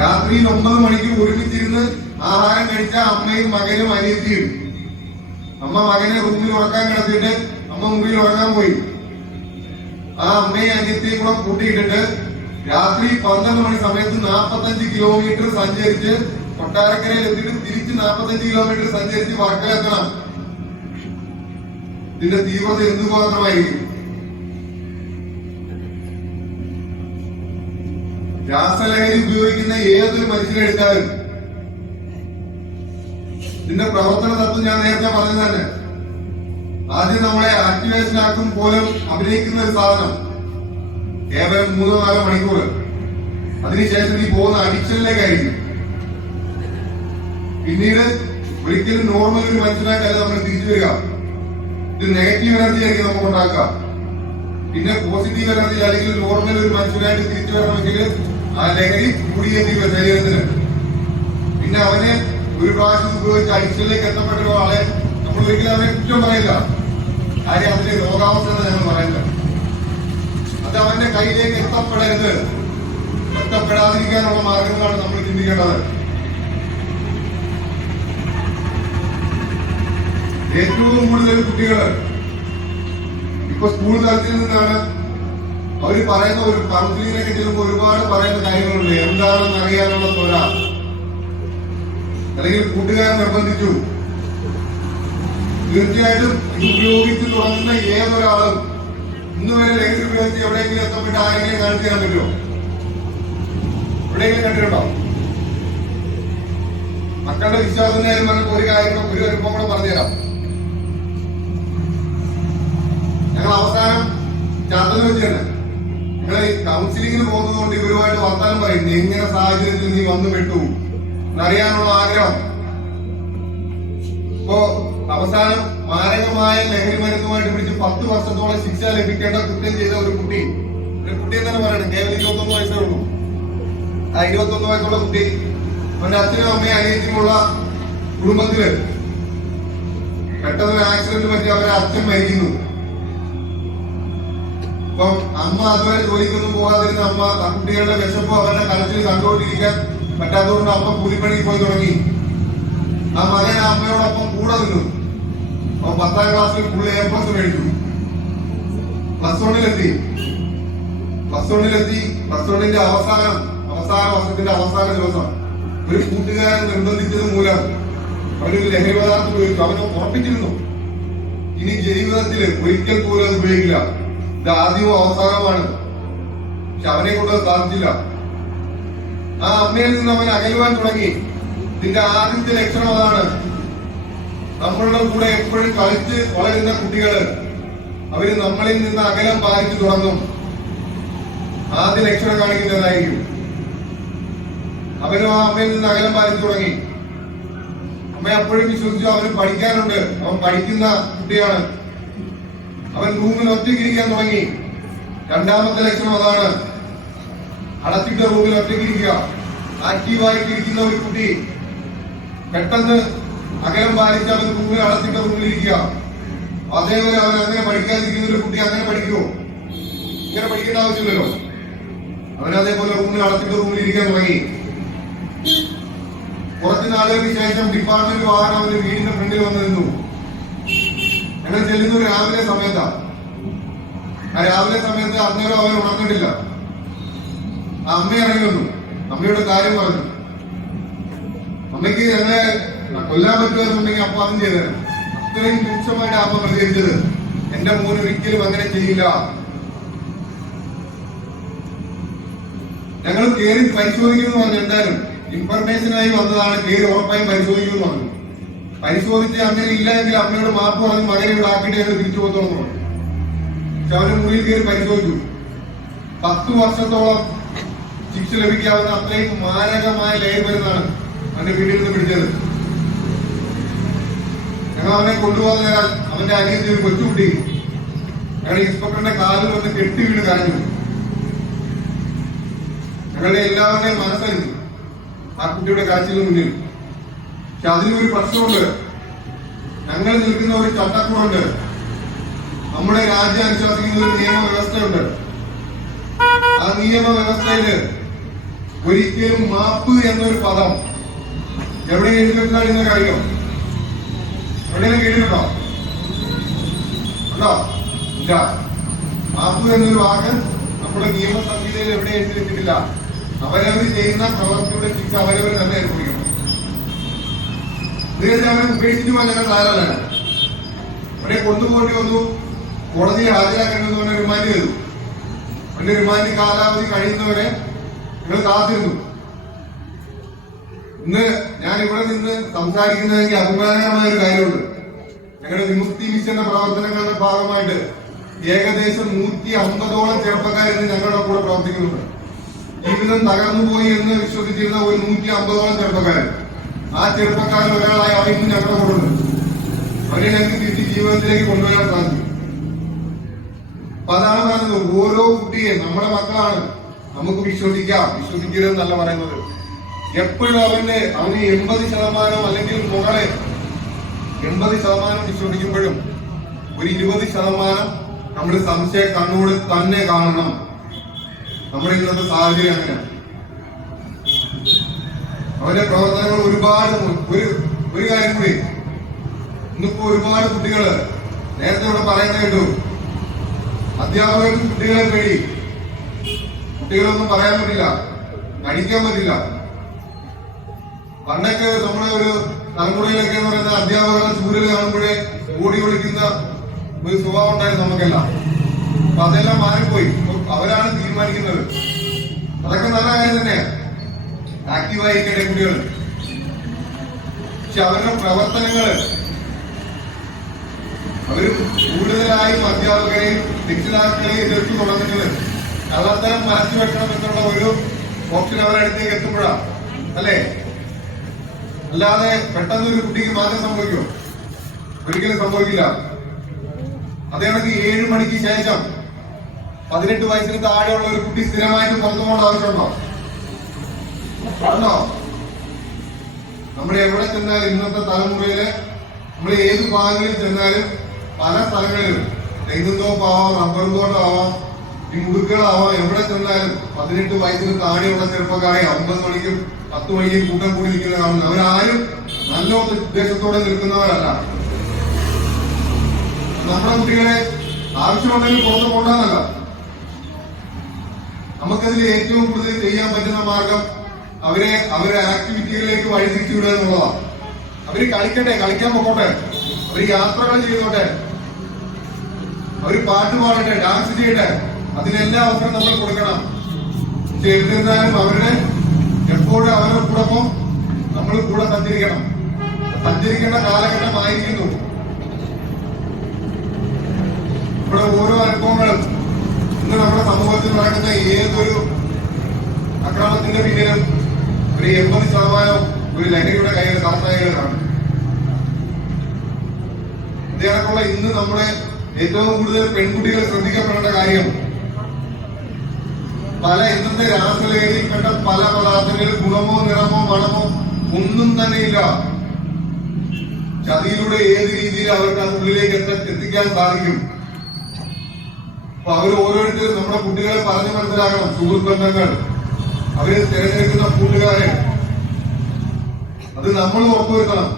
രാത്രി 9 മണിക്ക് ഒരുമിച്ചിരുന്ന് ആഹാരം കഴിച്ച അമ്മയും മകനും അനിയത്തിയും അമ്മ മകനെ റൂമിൽ ഉറക്കാൻ കിടത്തിയിട്ട് അമ്മ മുറിയിൽ ഉറങ്ങാൻ പോയി. ആ അമ്മയെ അനിയത്തെയും കൂടെ കൂട്ടിയിട്ടിട്ട് രാത്രി 12 മണി സമയത്ത് 45 കിലോമീറ്റർ സഞ്ചരിച്ച് കൊട്ടാരക്കരയിൽ എത്തിയിട്ട് തിരിച്ച് 45 കിലോമീറ്റർ സഞ്ചരിച്ച് വർക്കലെത്തണം. ഇതിന്റെ തീവ്രത എന്തുമാത്രമായിരിക്കും? രാസലഹരി ഉപയോഗിക്കുന്ന ഏതൊരു മനുഷ്യനെടുത്താലും ഇതിന്റെ പ്രവർത്തന തത്വം ഞാൻ നേരത്തെ പറഞ്ഞു തന്നെ. ആദ്യം നമ്മളെ ആക്ടിവേഷൻ ആക്കും പോലും അഭിനയിക്കുന്ന ഒരു സാധനം കേവലം 3-4 മണിക്കൂർ. അതിനുശേഷം ഈ പോകുന്ന അഡിക്ഷനിലേക്കായിരിക്കും. പിന്നീട് ഒരിക്കലും നോർമൽ ഒരു മനുഷ്യനായിട്ടല്ല നമ്മൾ തിരിച്ചു വരിക. ഇത് നെഗറ്റീവ് എനർജി ആയിരിക്കും നമുക്ക് ഉണ്ടാക്കുക. പിന്നെ പോസിറ്റീവ് എനർജി അല്ലെങ്കിൽ നോർമൽ ഒരു മനുഷ്യനായിട്ട് തിരിച്ചു വരണമെങ്കിൽ ആ ലഹരി കൂടിയെത്തിക്കുക ശരീരത്തിന്. പിന്നെ അവനെ ഒരു പ്രാവശ്യം ഉപയോഗിച്ച് അഡിക്ഷനിലേക്ക് എത്തപ്പെട്ട ആളെ നമ്മൾ ഒരിക്കലും അവനെ കുറ്റം പറയില്ല. കാര്യം അതിന്റെ രോഗാവസ്ഥ ഞങ്ങൾ പറയുന്നത് അത് അവന്റെ കയ്യിലേക്ക് എത്തപ്പെടരുത്. എത്തപ്പെടാതിരിക്കാനുള്ള മാർഗങ്ങളാണ് നമ്മൾ ചിന്തിക്കേണ്ടത്. ഏറ്റവും കൂടുതൽ കുട്ടികൾ ഇപ്പൊ സ്കൂൾ തലത്തിൽ നിന്നാണ് അവര് പറയുന്ന ഒരു കൗൺസിലിങ്ങിനൊക്കെ ചെല്ലുമ്പോൾ ഒരുപാട് പറയുന്ന കാര്യങ്ങളുണ്ട്. എന്താണെന്ന് അറിയാനുള്ള ത്വര, അല്ലെങ്കിൽ കൂട്ടുകാരൻ നിർബന്ധിച്ചു. തീർച്ചയായിട്ടും ഇത് ഉപയോഗിച്ച് തുടങ്ങുന്ന ഏതൊരാളും ഇന്ന് വരെ ലഹരി ഉപയോഗിച്ച് എവിടെയെങ്കിലും എത്തപ്പെട്ട് ആരെങ്കിലും കാണിച്ചു തരാൻ പറ്റുമോ? എവിടെയെങ്കിലും കണ്ടിട്ടുണ്ടോ? മക്കളുടെ വിശ്വാസം പറഞ്ഞ ഒരു കാര്യം ഒരു അനുഭവം കൂടെ പറഞ്ഞുതരാം. ഞങ്ങൾ അവസാനം ചാത്തല വെച്ചാണ് ഞങ്ങൾ ഈ കൗൺസിലിങ്ങിന് പോകുന്നത് കൊണ്ട് ഇവരുമായിട്ട് വർത്താനം പറയും. എങ്ങനെ സാഹചര്യത്തിൽ നീ വന്നു പെട്ടു എന്നറിയാനുള്ള ആഗ്രഹം. ഇപ്പോ അവസാനം മാരകമായ ലഹരി മരുന്നുമായിട്ട് പിടിച്ച് 10 വർഷത്തോളം ശിക്ഷ ലഭിക്കേണ്ട കുറ്റം ചെയ്ത ഒരു കുട്ടി തന്നെ പറയണം. കേവലം 21 വയസ്സേ ഉള്ളൂ. ആ 21 വയസ്സുള്ള കുട്ടി അവന്റെ അച്ഛനും അമ്മയും അനിയത്തിനുമുള്ള കുടുംബത്തില് പെട്ടെന്ന് ആക്സിഡന്റ് പറ്റി അവരെ അച്ഛൻ മരിക്കുന്നു. അപ്പം അമ്മ അതുവരെ ജോലിക്കൊന്നും പോകാതിരുന്ന അമ്മ കുട്ടികളുടെ വിശപ്പ് അവരുടെ കരച്ചിൽ കണ്ടുകൊണ്ടിരിക്കാൻ പറ്റാത്തതുകൊണ്ട് അമ്മ കൂലിപ്പണിക്ക് പോയി തുടങ്ങി. ആ മകൻ ആ അമ്മയോടൊപ്പം കൂടെ നിന്നു. അപ്പൊ 10ാം ക്ലാസ്സിൽ ഫുൾ A+ മേടിച്ചു. പ്ലസ് വണ്ണിന്റെ അവസാന വർഷത്തിന്റെ അവസാന ദിവസം ഒരു കൂട്ടുകാരൻ നിർബന്ധിച്ചത് മൂലം അവനൊരു ലഹരി പദാർത്ഥം ഉപയോഗിച്ചു. അവന് ഉറപ്പിച്ചിരുന്നു ഇനി ജീവിതത്തിൽ ഒരിക്കൽ പോലും അത് ഉപയോഗിക്കില്ല. ഇത് ആദ്യവും അവസാനമാണ്. പക്ഷെ അവനെ കൊണ്ട് സാധിച്ചില്ല. ആ അമ്മയിൽ നിന്ന് അവൻ അകലുവാൻ തുടങ്ങി. ഇതിന്റെ ആദ്യത്തെ ലക്ഷണം അതാണ്. നമ്മളുടെ കൂടെ എപ്പോഴും കളിച്ച് വളരുന്ന കുട്ടികള് അവര് നമ്മളിൽ നിന്ന് അകലം പാലിച്ചു തുടങ്ങും. ആദ്യ ലക്ഷണം കാണിക്കുന്നതായിരിക്കും. അവനും ആ അമ്മയിൽ നിന്ന് അകലം പാലിച്ചു തുടങ്ങി. അമ്മ അപ്പോഴും വിശ്വസിച്ചു അവന് പഠിക്കാനുണ്ട്, അവൻ പഠിക്കുന്ന കുട്ടിയാണ്. അവൻ റൂമിൽ ഒറ്റയ്ക്കിരിക്കാൻ തുടങ്ങി. രണ്ടാമത്തെ ലക്ഷണം അതാണ്. അടച്ചിട്ട റൂമിൽ ഒറ്റയ്ക്കിരിക്കുക. ആക്റ്റീവായിട്ടിരിക്കുന്ന ഒരു കുട്ടി പെട്ടെന്ന് അകലം പാലിച്ച് അവൻ റൂമിൽ അടച്ചിട്ട റൂമിലിരിക്കുക. അതേപോലെ അവൻ അങ്ങനെ പഠിക്കാതിരിക്കുന്ന ഒരു കുട്ടി അങ്ങനെ പഠിക്കുമോ? ഇങ്ങനെ പഠിക്കേണ്ട ആവശ്യമില്ലല്ലോ. അവൻ അതേപോലെ റൂമിൽ അടച്ചിട്ട റൂമിൽ ഇരിക്കാൻ തുടങ്ങി. കുറച്ച് നാളുകൾക്ക് ശേഷം ഡിപ്പാർട്ട്മെന്റ് വാഹനം അവന്റെ വീടിന്റെ ഫ്രണ്ടിൽ വന്ന് നിന്നു. ഞങ്ങൾ ചെല്ലുന്നത് രാവിലെ സമയത്താണ്. ആ രാവിലെ സമയത്ത് അന്നേരം അവൻ ഉണർന്നിട്ടില്ല. ആ അമ്മ ഇറങ്ങി വന്നു. അമ്മയുടെ കാര്യം പറഞ്ഞു. അമ്മയ്ക്ക് ഞങ്ങളെ കൊല്ലാൻ പറ്റുമെന്നുണ്ടെങ്കിൽ അപ്പൊ അതും ചെയ്തത്. അത്രയും രൂക്ഷമായിട്ട് അമ്മ പ്രതികരിച്ചത്. എന്റെ മോൻ ഒരിക്കലും അങ്ങനെ ചെയ്യില്ല. ഞങ്ങൾ കയറി പരിശോധിക്കുന്നു പറഞ്ഞു. എന്തായാലും ഇൻഫർമേഷനായി വന്നതാണ്. കയറി ഉറപ്പായും പരിശോധിക്കുന്നു പറഞ്ഞു. പരിശോധിച്ച് അങ്ങനെ ഇല്ല എങ്കിൽ അമ്മയോട് മാപ്പ് പറഞ്ഞ് മകനെ ഇവിടെ ആക്കിയിട്ട് ഞങ്ങൾ തിരിച്ചു പോകത്തോളം പറഞ്ഞു. പക്ഷെ അവന് മുറിയിൽ കയറി പരിശോധിച്ചു. 10 വർഷത്തോളം ശിക്ഷ ലഭിക്കാവുന്ന അത്രയും മാരകമായ ലഹരി മരുന്നാണ് അവന്റെ വീട്ടിൽ നിന്ന് പിടിച്ചത്. ഞങ്ങൾ അവനെ കൊണ്ടുപോകുന്നതിനാൽ അവന്റെ അനിയത്തി ഒരു കൊച്ചുകുട്ടി ഞങ്ങളുടെ ഇൻസ്പെക്ടറിന്റെ കാലിൽ വന്ന് കെട്ടി വീണ് കരഞ്ഞു. ഞങ്ങളുടെ എല്ലാവരുടെയും മനസ്സറിഞ്ഞു ആ കുട്ടിയുടെ കാഴ്ചയിൽ മുന്നിൽ. പക്ഷെ അതിനൊരു പ്രശ്നമുണ്ട്. ഞങ്ങൾ നിൽക്കുന്ന ഒരു ചട്ടക്കൂടുണ്ട്. നമ്മുടെ രാജ്യം അനുശാസിക്കുന്ന ഒരു നിയമവ്യവസ്ഥയുണ്ട്. ആ നിയമവ്യവസ്ഥയില് ഒരിക്കലും മാപ്പ് എന്നൊരു പദം എവിടെ എഴുതി വെച്ചാൽ ഇന്ന് കാര്യം എവിടെയെങ്കിലും കേട്ടിട്ടുണ്ടോ? ഉണ്ടോ? ഇല്ല. മാപ്പ് എന്നൊരു വാക്ക് നമ്മുടെ നിയമ സംഹിതയിൽ എവിടെ എഴുതി വെച്ചിട്ടില്ല. അവരവർ ചെയ്യുന്ന പ്രവർത്തിയുടെ ശിക്ഷ അവരവർ തന്നെ അനുഭവിക്കണം. തീർച്ചയായും അവരെ ഉപേക്ഷിച്ചു പോകാൻ ഞങ്ങൾ തയ്യാറല്ല. അവരെ കൊണ്ടുപോകേണ്ടി വന്നു, കോടതിയിൽ ഹാജരാക്കേണ്ടെന്ന് പറഞ്ഞ റിമാൻഡ് ചെയ്തു. അവന്റെ റിമാൻഡ് കാലാവധി കഴിയുന്നവരെ നിങ്ങൾ കാത്തിരുന്നു. ഇന്ന് ഞാൻ ഇവിടെ നിന്ന് സംസാരിക്കുന്നതെങ്കിൽ അഭിമാനകരമായ ഒരു കാര്യമുണ്ട്. ഞങ്ങളുടെ വിമുക്തി മിഷന്റെ പ്രവർത്തനങ്ങളുടെ ഭാഗമായിട്ട് ഏകദേശം 150ഓളം ചെറുപ്പക്കാർ ഇന്ന് ഞങ്ങളുടെ കൂടെ പ്രവർത്തിക്കുന്നുണ്ട്. ജീവിതം തകർന്നുപോയി എന്ന് വിശ്വസിച്ചിരുന്ന ഒരു 150ഓളം ചെറുപ്പക്കാർ, ആ ചെറുപ്പക്കാരിൽ ഒരാളായി അവർ ഇന്ന് ഞങ്ങളുടെ കൂടെ ഉണ്ട്. അവരെ ഞങ്ങൾക്ക് തിരിച്ച് ജീവിതത്തിലേക്ക് കൊണ്ടുവരാൻ സാധിക്കും. അപ്പൊ അതാണ് പറയുന്നത്, ഓരോ കുട്ടിയെ നമ്മുടെ മക്കളാണ്, നമുക്ക് വിശ്വസിക്കാം, വിശ്വസിക്കരുതെന്നല്ല പറയുന്നത്. എപ്പോഴും അവന് 80% അല്ലെങ്കിൽ മുകളെ 80% വിശ്വസിക്കുമ്പോഴും ഒരു 20% നമ്മൾ സംശയ കണ്ണോട് തന്നെ കാണണം. നമ്മുടെ ഇന്നത്തെ സാഹചര്യം അങ്ങനെയാണ്. അവന്റെ പ്രവർത്തനങ്ങൾ ഒരുപാട് ഒരു കാര്യം കൂടി, ഇന്നിപ്പോ ഒരുപാട് കുട്ടികള് നേരത്തെ ഇവിടെ പറയുന്നത് കേട്ടു, അധ്യാപകർക്ക് കുട്ടികളെ പേടി. കുട്ടികളൊന്നും പറയാൻ പറ്റില്ല, കഴിക്കാൻ പറ്റില്ല. പണ്ടൊക്കെ നമ്മുടെ ഒരു തലമുറയിലൊക്കെ എന്ന് പറയുന്ന അധ്യാപകരുടെ ചൂരൽ കാണുമ്പോഴേ ഓടി ഒളിക്കുന്ന ഒരു സ്വഭാവം ഉണ്ടായിരുന്നു നമുക്കെല്ലാം. അപ്പൊ അതെല്ലാം മാറിപ്പോയി. അവരാണ് തീരുമാനിക്കുന്നത്. അതൊക്കെ നല്ല കാര്യം തന്നെയാണ്, ആക്റ്റീവായിരിക്കട്ടെ കുട്ടികൾ. പക്ഷെ അവരുടെ പ്രവർത്തനങ്ങള് അവര് കൂടുതലായും അധ്യാപകരെയും രക്ഷിതാക്കളെയും എതിർത്ത് തുടങ്ങുന്നത് കള്ളത്തരം മറച്ചു വെക്കണം എന്നുള്ള ഒരു ഓപ്ഷൻ അവരുടെ അടുത്തേക്ക് എത്തുമ്പോഴാണ്, അല്ലേ? അല്ലാതെ പെട്ടെന്നൊരു കുട്ടിക്ക് മാറ്റം സംഭവിക്കുമോ? ഒരിക്കലും സംഭവിക്കില്ല. അതേ കണക്ക് 7 മണിക്ക് ശേഷം 18 വയസ്സിന് താഴെയുള്ള ഒരു കുട്ടി സ്ഥിരമായിട്ട് പുറത്തു പോകേണ്ട ആവശ്യമുണ്ടോ? ഉണ്ടോ? നമ്മൾ എവിടെ ചെന്നാലും ഇന്നത്തെ തലമുറയില് നമ്മൾ ഏത് ഭാഗങ്ങളിൽ ചെന്നാലും പല സ്ഥലങ്ങളിലും തെങ്ങും തോപ്പാവാം, റബ്ബർ തോട്ടമാവാം, ഈ മുടുക്കുകളാവാം, എവിടെ ചെന്നാലും 18 വയസ്സിന് താഴെയുള്ള ചെറുപ്പക്കാരെ 9 മണിക്കും 10 മണിക്കും കൂട്ടം കൂടി നിൽക്കുന്ന കാണുന്നു. അവരാരും നല്ല ഉദ്ദേശത്തോടെ നിൽക്കുന്നവരല്ല. നമ്മുടെ കുട്ടികളെ ആവശ്യമുണ്ടെങ്കിൽ പുറത്തു പോകണമെന്നല്ല. നമുക്കതിൽ ഏറ്റവും കൂടുതൽ ചെയ്യാൻ പറ്റുന്ന മാർഗം അവരെ ആക്ടിവിറ്റികളിലേക്ക് വഴിതിരിച്ചു വിടുക എന്നുള്ളതാണ്. അവര് കളിക്കട്ടെ, കളിക്കാൻ പോകട്ടെ, അവര് യാത്രകൾ ചെയ്തോട്ടെ, അവര് പാട്ട് പാടട്ടെ, ഡാൻസ് ചെയ്യട്ടെ, അതിനെല്ലാം അവസരം നമ്മൾ കൊടുക്കണം. പക്ഷെ എന്നിരുന്നാലും അവരുടെ എപ്പോഴും അവരുടെ കൂടൊപ്പം നമ്മൾ കൂടെ സഞ്ചരിക്കേണ്ട കാലഘട്ടമായിരിക്കുന്നു. ഇവിടെ ഓരോ അനുഭവങ്ങളും ഇന്ന് നമ്മുടെ സമൂഹത്തിൽ നടക്കുന്ന ഏതൊരു അക്രമത്തിന്റെ പിന്നിലും ഒരു 80% ഒരു ലഹരിയുടെ കയ്യിൽ കർണകയിലാണ്. ഇതേക്കുള്ള ഇന്ന് നമ്മുടെ ഏറ്റവും കൂടുതൽ പെൺകുട്ടികൾ ശ്രദ്ധിക്കപ്പെടേണ്ട കാര്യം, പല ഇന്നത്തെ രാസലഹരിയിൽപ്പെട്ട പല പദാർത്ഥങ്ങളിൽ ഗുണമോ നിറമോ മണമോ ഒന്നും തന്നെയില്ല. ചതിയിലൂടെ ഏത് രീതിയിൽ അവർക്ക് അതിനുള്ളിലേക്ക് എത്തിക്കാൻ സാധിക്കും. അപ്പൊ അവർ ഓരോരുത്തരും നമ്മുടെ കുട്ടികളെ പറഞ്ഞു മനസ്സിലാക്കണം. സുഹൃത്ത് ബന്ധങ്ങൾ, അവര് തിരഞ്ഞെടുക്കുന്ന കൂട്ടുകാരെ, അത് നമ്മൾ ഉറപ്പുവരുത്തണം.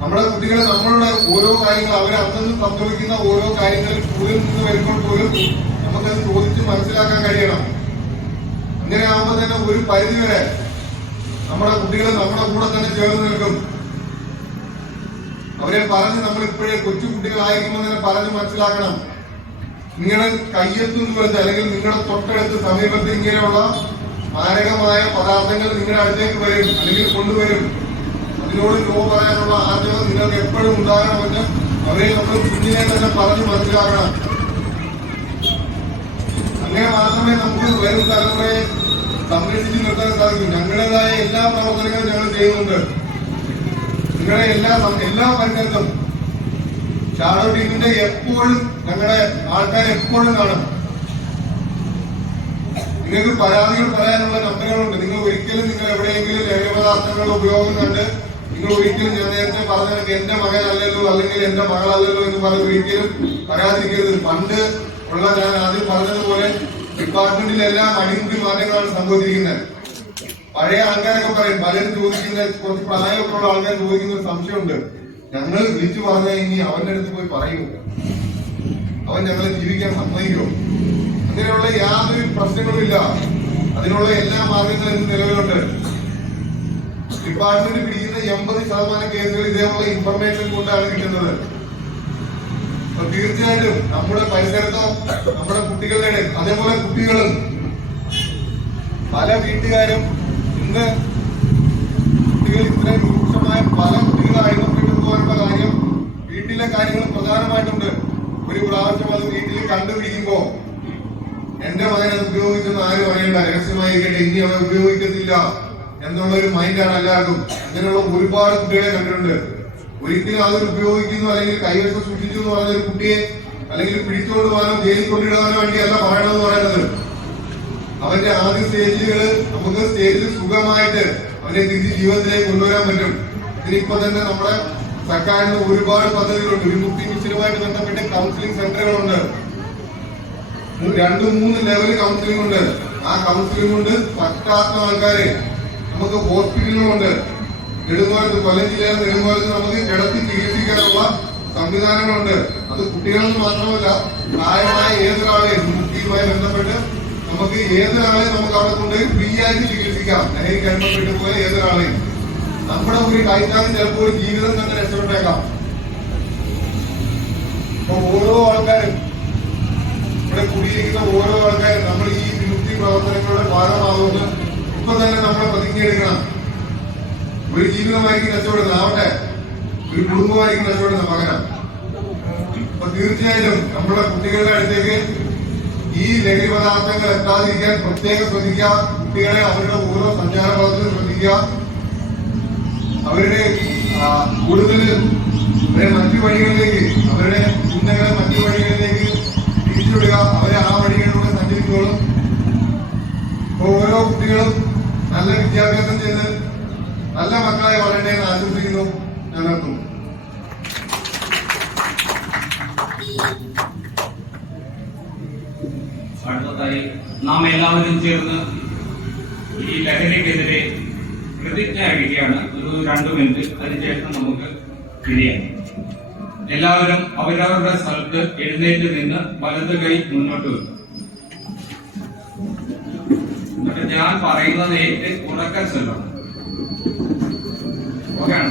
നമ്മുടെ കുട്ടികളെ നമ്മളുടെ ഓരോ കാര്യങ്ങൾ അവർ അന്നു സംഭവിക്കുന്ന ഓരോ കാര്യങ്ങളിൽ കൂടുതൽ നിന്ന് വരുമ്പോൾ പോലും നമുക്കത് ചോദിച്ച് മനസ്സിലാക്കാൻ കഴിയണം. അങ്ങനെ ആകുമ്പോൾ തന്നെ ഒരു പരിധിവരെ നമ്മുടെ കുട്ടികൾ നമ്മുടെ കൂടെ തന്നെ ചേർന്ന് നിൽക്കും. അവരെ പറഞ്ഞ് നമ്മൾ ഇപ്പോഴേ കൊച്ചു കുട്ടികളായിരിക്കുമ്പോൾ തന്നെ പറഞ്ഞ് മനസ്സിലാക്കണം. നിങ്ങളുടെ കയ്യെത്തുന്ന ദൂരത്ത് അല്ലെങ്കിൽ നിങ്ങളുടെ തൊട്ടടുത്ത് സമീപത്ത് ഇങ്ങനെയുള്ള മാരകമായ പദാർത്ഥങ്ങൾ നിങ്ങളുടെ അടുത്തേക്ക് വരും അല്ലെങ്കിൽ കൊണ്ടുവരും. അതിനോട് നോ പറയാനുള്ള ആഗ്രഹം നിങ്ങൾക്ക് എപ്പോഴും ഉണ്ടാകണമെന്ന് അവരെ നമ്മൾ കുഞ്ഞിനെ തന്നെ പറഞ്ഞ് മനസ്സിലാക്കണം. അങ്ങനെ മാത്രമേ നമുക്ക് വരും തലമുറയെ സംരക്ഷിച്ച് നിർത്താൻ സാധിക്കും. ഞങ്ങളുടേതായ എല്ലാ പ്രവർത്തനങ്ങളും ഞങ്ങൾ ചെയ്യുന്നുണ്ട്. നിങ്ങളുടെ എല്ലാ പരിസരത്തും ഷാഡോ ടീമിന്റെ എപ്പോഴും ഞങ്ങളുടെ ആൾക്കാർ എപ്പോഴും കാണും. നിങ്ങൾക്ക് പരാതികൾ പറയാനുള്ള നമ്പറുകളുണ്ട്. നിങ്ങൾ ഒരിക്കലും നിങ്ങൾ എവിടെയെങ്കിലും ലഹരി പദാർത്ഥങ്ങളുടെ ഉപയോഗം കണ്ട് നിങ്ങൾ ഒരിക്കലും, ഞാൻ നേരത്തെ പറഞ്ഞ എന്റെ മകനല്ലല്ലോ അല്ലെങ്കിൽ എന്റെ മകളല്ലല്ലോ എന്ന് പറഞ്ഞ് ഒരിക്കലും പറയാതിരിക്കരുത്. പണ്ട് ഉള്ള ഞാൻ ആദ്യം പറഞ്ഞതുപോലെ ഡിപ്പാർട്ട്മെന്റിലെല്ലാം അടിമുടി മാറ്റങ്ങളാണ് സംഭവിച്ചിരിക്കുന്നത്. പഴയ ആൾക്കാരൊക്കെ പറയും, പലരും ചോദിക്കുന്ന, കുറച്ച് പ്രായമൊക്കെ ഉള്ള ആൾക്കാർ ചോദിക്കുന്ന ഒരു സംശയമുണ്ട്. ഞങ്ങൾ വിളിച്ചു പറഞ്ഞാൽ ഇനി അവന്റെ അടുത്ത് പോയി പറയുമോ, അവൻ ഞങ്ങളെ ജീവിക്കാൻ സമ്മതിക്കുമോ? അങ്ങനെയുള്ള യാതൊരു പ്രശ്നങ്ങളും ഇല്ല. അതിനുള്ള എല്ലാ മാർഗങ്ങളും ഇന്ന് നിലവിലുണ്ട്. ഡിപ്പാർട്ട്മെന്റ് പിടിക്കുന്ന 80% കേസുകൾ ഇതേപോലെ ഇൻഫർമേഷൻ കൊണ്ടാണ് കിട്ടുന്നത്. അപ്പൊ തീർച്ചയായിട്ടും നമ്മുടെ പരിസരത്തോ നമ്മുടെ കുട്ടികളുടെ ഇടയിൽ, അതേപോലെ കുട്ടികളും പല വീട്ടുകാരും ഇന്ന് കുട്ടികൾ ഇത്രയും രൂക്ഷമായ പല കുട്ടികളായിട്ട് പോലുള്ള കാര്യം വീട്ടിലെ കാര്യങ്ങൾ പ്രധാനമായിട്ടുണ്ട്. ഒരു പ്രാവശ്യം അത് വീട്ടിൽ കണ്ടുപിടിക്കുമ്പോ എന്റെ മകൻ അത് ഉപയോഗിച്ചെന്ന് ആരും അറിയണ്ട, രഹസ്യമായിരിക്കട്ടെ, ഇനി അവൻ ഉപയോഗിക്കത്തില്ല എന്നുള്ള ഒരു മൈൻഡാണ് എല്ലാവർക്കും. അങ്ങനെയുള്ള ഒരുപാട് കുട്ടികളെ കണ്ടിട്ടുണ്ട്. ഒരിക്കലും അതൊരു ഉപയോഗിക്കുന്നു അല്ലെങ്കിൽ കൈവശം സൂക്ഷിച്ചു എന്ന് പറഞ്ഞ ഒരു കുട്ടിയെ അല്ലെങ്കിൽ പിടിച്ചുകൊണ്ട് പോകാനോ ജയിലിൽ കൊണ്ടിടാനോ വേണ്ടിയല്ല പറയണമെന്ന് പറയുന്നത്. അവന്റെ ആദ്യ സ്റ്റേജുകള് നമുക്ക് സ്റ്റേജിൽ സുഖമായിട്ട് അവനെ തിരിച്ച് ജീവിതത്തിലേക്ക് കൊണ്ടുവരാൻ പറ്റും. ഇതിനിപ്പോ തന്നെ നമ്മുടെ സർക്കാരിന് ഒരുപാട് പദ്ധതികളുണ്ട്. വിമുക്തി മിഷനുമായിട്ട് ബന്ധപ്പെട്ട് കൗൺസിലിംഗ് സെന്ററുകളുണ്ട്. 2-3 ലെവൽ കൗൺസിലിംഗ് ഉണ്ട്. ആ കൗൺസിലിംഗ് കൊണ്ട് പറ്റാത്ത ആൾക്കാര് നമുക്ക് ഹോസ്പിറ്റലുകളുണ്ട്. നെടുങ്കോലത്ത്, കൊല്ലം ജില്ലയിലെ നെടുങ്കോലത്ത് നമുക്ക് കിടത്തി ചികിത്സിക്കാനുള്ള സംവിധാനങ്ങളുണ്ട്. അത് കുട്ടികളെന്ന് മാത്രമല്ല, പ്രായമായ ഏതൊരാളെയും വിമുക്തിയുമായി ബന്ധപ്പെട്ട് നമുക്ക് ഏതൊരാളെയും നമുക്ക് അവിടെ കൊണ്ടുപോയി ഫ്രീ ആയിട്ട് ചികിത്സിക്കാം. ലഹരിക്ക് അടിമപ്പെട്ടു പോയ ഏതൊരാളെയും നമ്മുടെ ഒരു കൈത്താനും ചിലപ്പോൾ ജീവിതം തന്നെ രക്ഷപ്പെട്ടേക്കാം. അപ്പൊ ഓരോ ആൾക്കാരും ഇവിടെ കുടിയിരിക്കുന്ന ഓരോ ആൾക്കാരും നമ്മൾ ഈ വിമുക്തി പ്രവർത്തനങ്ങളുടെ ഭാഗമാകുമെന്ന് ഇപ്പൊ തന്നെ നമ്മളെ പ്രതിജ്ഞയെടുക്കണം. ഒരു ജീവിതമായിരിക്കും രക്ഷപ്പെടുന്നത്, ആവട്ടെ ഒരു കുടുംബമായിരിക്കും രക്ഷപ്പെടുന്ന പകരം. അപ്പൊ തീർച്ചയായിട്ടും നമ്മുടെ കുട്ടികളുടെ അടുത്തേക്ക് ഈ ലഹരി പദാർത്ഥങ്ങൾ എത്താതിരിക്കാൻ പ്രത്യേകം ശ്രദ്ധിക്കുക. കുട്ടികളെ അവരുടെ ഓരോ സഞ്ചാരപഥത്തിലും ശ്രദ്ധിക്കുക. അവരുടെ കൂടുതൽ മറ്റു വഴികളിലേക്ക്, അവരുടെ ചിന്തകളെ മറ്റു വഴികളിലേക്ക് തിരിച്ചുവിടുക. അവരെ ആ വഴികളിലൂടെ സഞ്ചരിച്ചോളും. ഓരോ കുട്ടികളും നല്ല വിദ്യാഭ്യാസം ചെയ്ത് നല്ല മക്കളായി വളരട്ടെ എന്ന് ആശംസിക്കുന്നു. ഞാൻ നിർത്തുന്നു. അടുത്തതായി നാം എല്ലാവരും ചേർന്ന് ഈ ലഹരിക്കെതിരെ പ്രതിജ്ഞ എടുക്കുകയാണ്. ഒരു 2 മിനിറ്റ്, അതിനുശേഷം നമുക്ക് പിരിയാം. എല്ലാവരും അവരവരുടെ സ്ഥലത്ത് എഴുന്നേറ്റ് നിന്ന് വലത് കൈ മുന്നോട്ട് വെക്കും. എന്നിട്ട് ഞാൻ പറയുന്നത് ഏറ്റ് ഉറക്കം ചെല്ലണം. ഓക്കെയാണ്?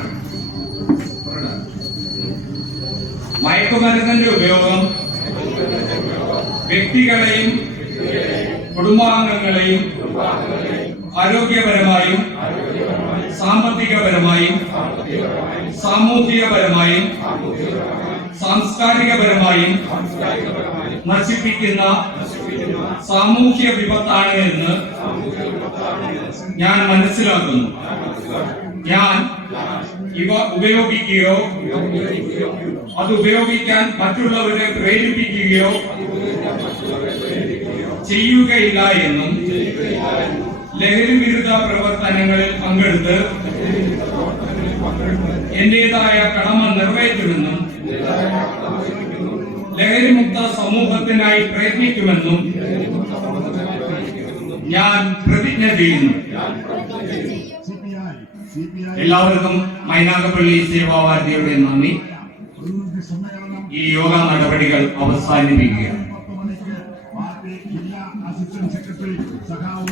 മയക്കുമരുന്നിന്റെ ഉപയോഗം വ്യക്തികളെയും കുടുംബാംഗങ്ങളെയും ആരോഗ്യപരമായും സാമ്പത്തികപരമായും സാമൂഹികപരമായും സാംസ്കാരികപരമായും നശിപ്പിക്കുന്ന സാമൂഹ്യ വിപത്താണ് എന്ന് ഞാൻ മനസ്സിലാക്കുന്നു. ഞാൻ ഇവ ഉപയോഗിക്കുകയോ അത് ഉപയോഗിക്കാൻ മറ്റുള്ളവരെ പ്രേരിപ്പിക്കുകയോ ചെയ്യുകയില്ല എന്നും ലഹരി വിരുദ്ധ പ്രവർത്തനങ്ങളിൽ പങ്കെടുത്ത് എന്റേതായ കടമ നിറവേറ്റുമെന്നും ലഹരിമുക്ത സമൂഹത്തിനായി പ്രയത്നിക്കുമെന്നും ഞാൻ പ്രതിജ്ഞ ചെയ്യുന്നു. എല്ലാവർക്കും മൈനാഗപ്പള്ളി സേവാഭാരതിയുടെ നന്ദി. ഈ യോഗ നടപടികൾ അവസാനിപ്പിക്കുകയാണ്. അസിസ്റ്റന്റ് സെക്രട്ടറി സഖാവ്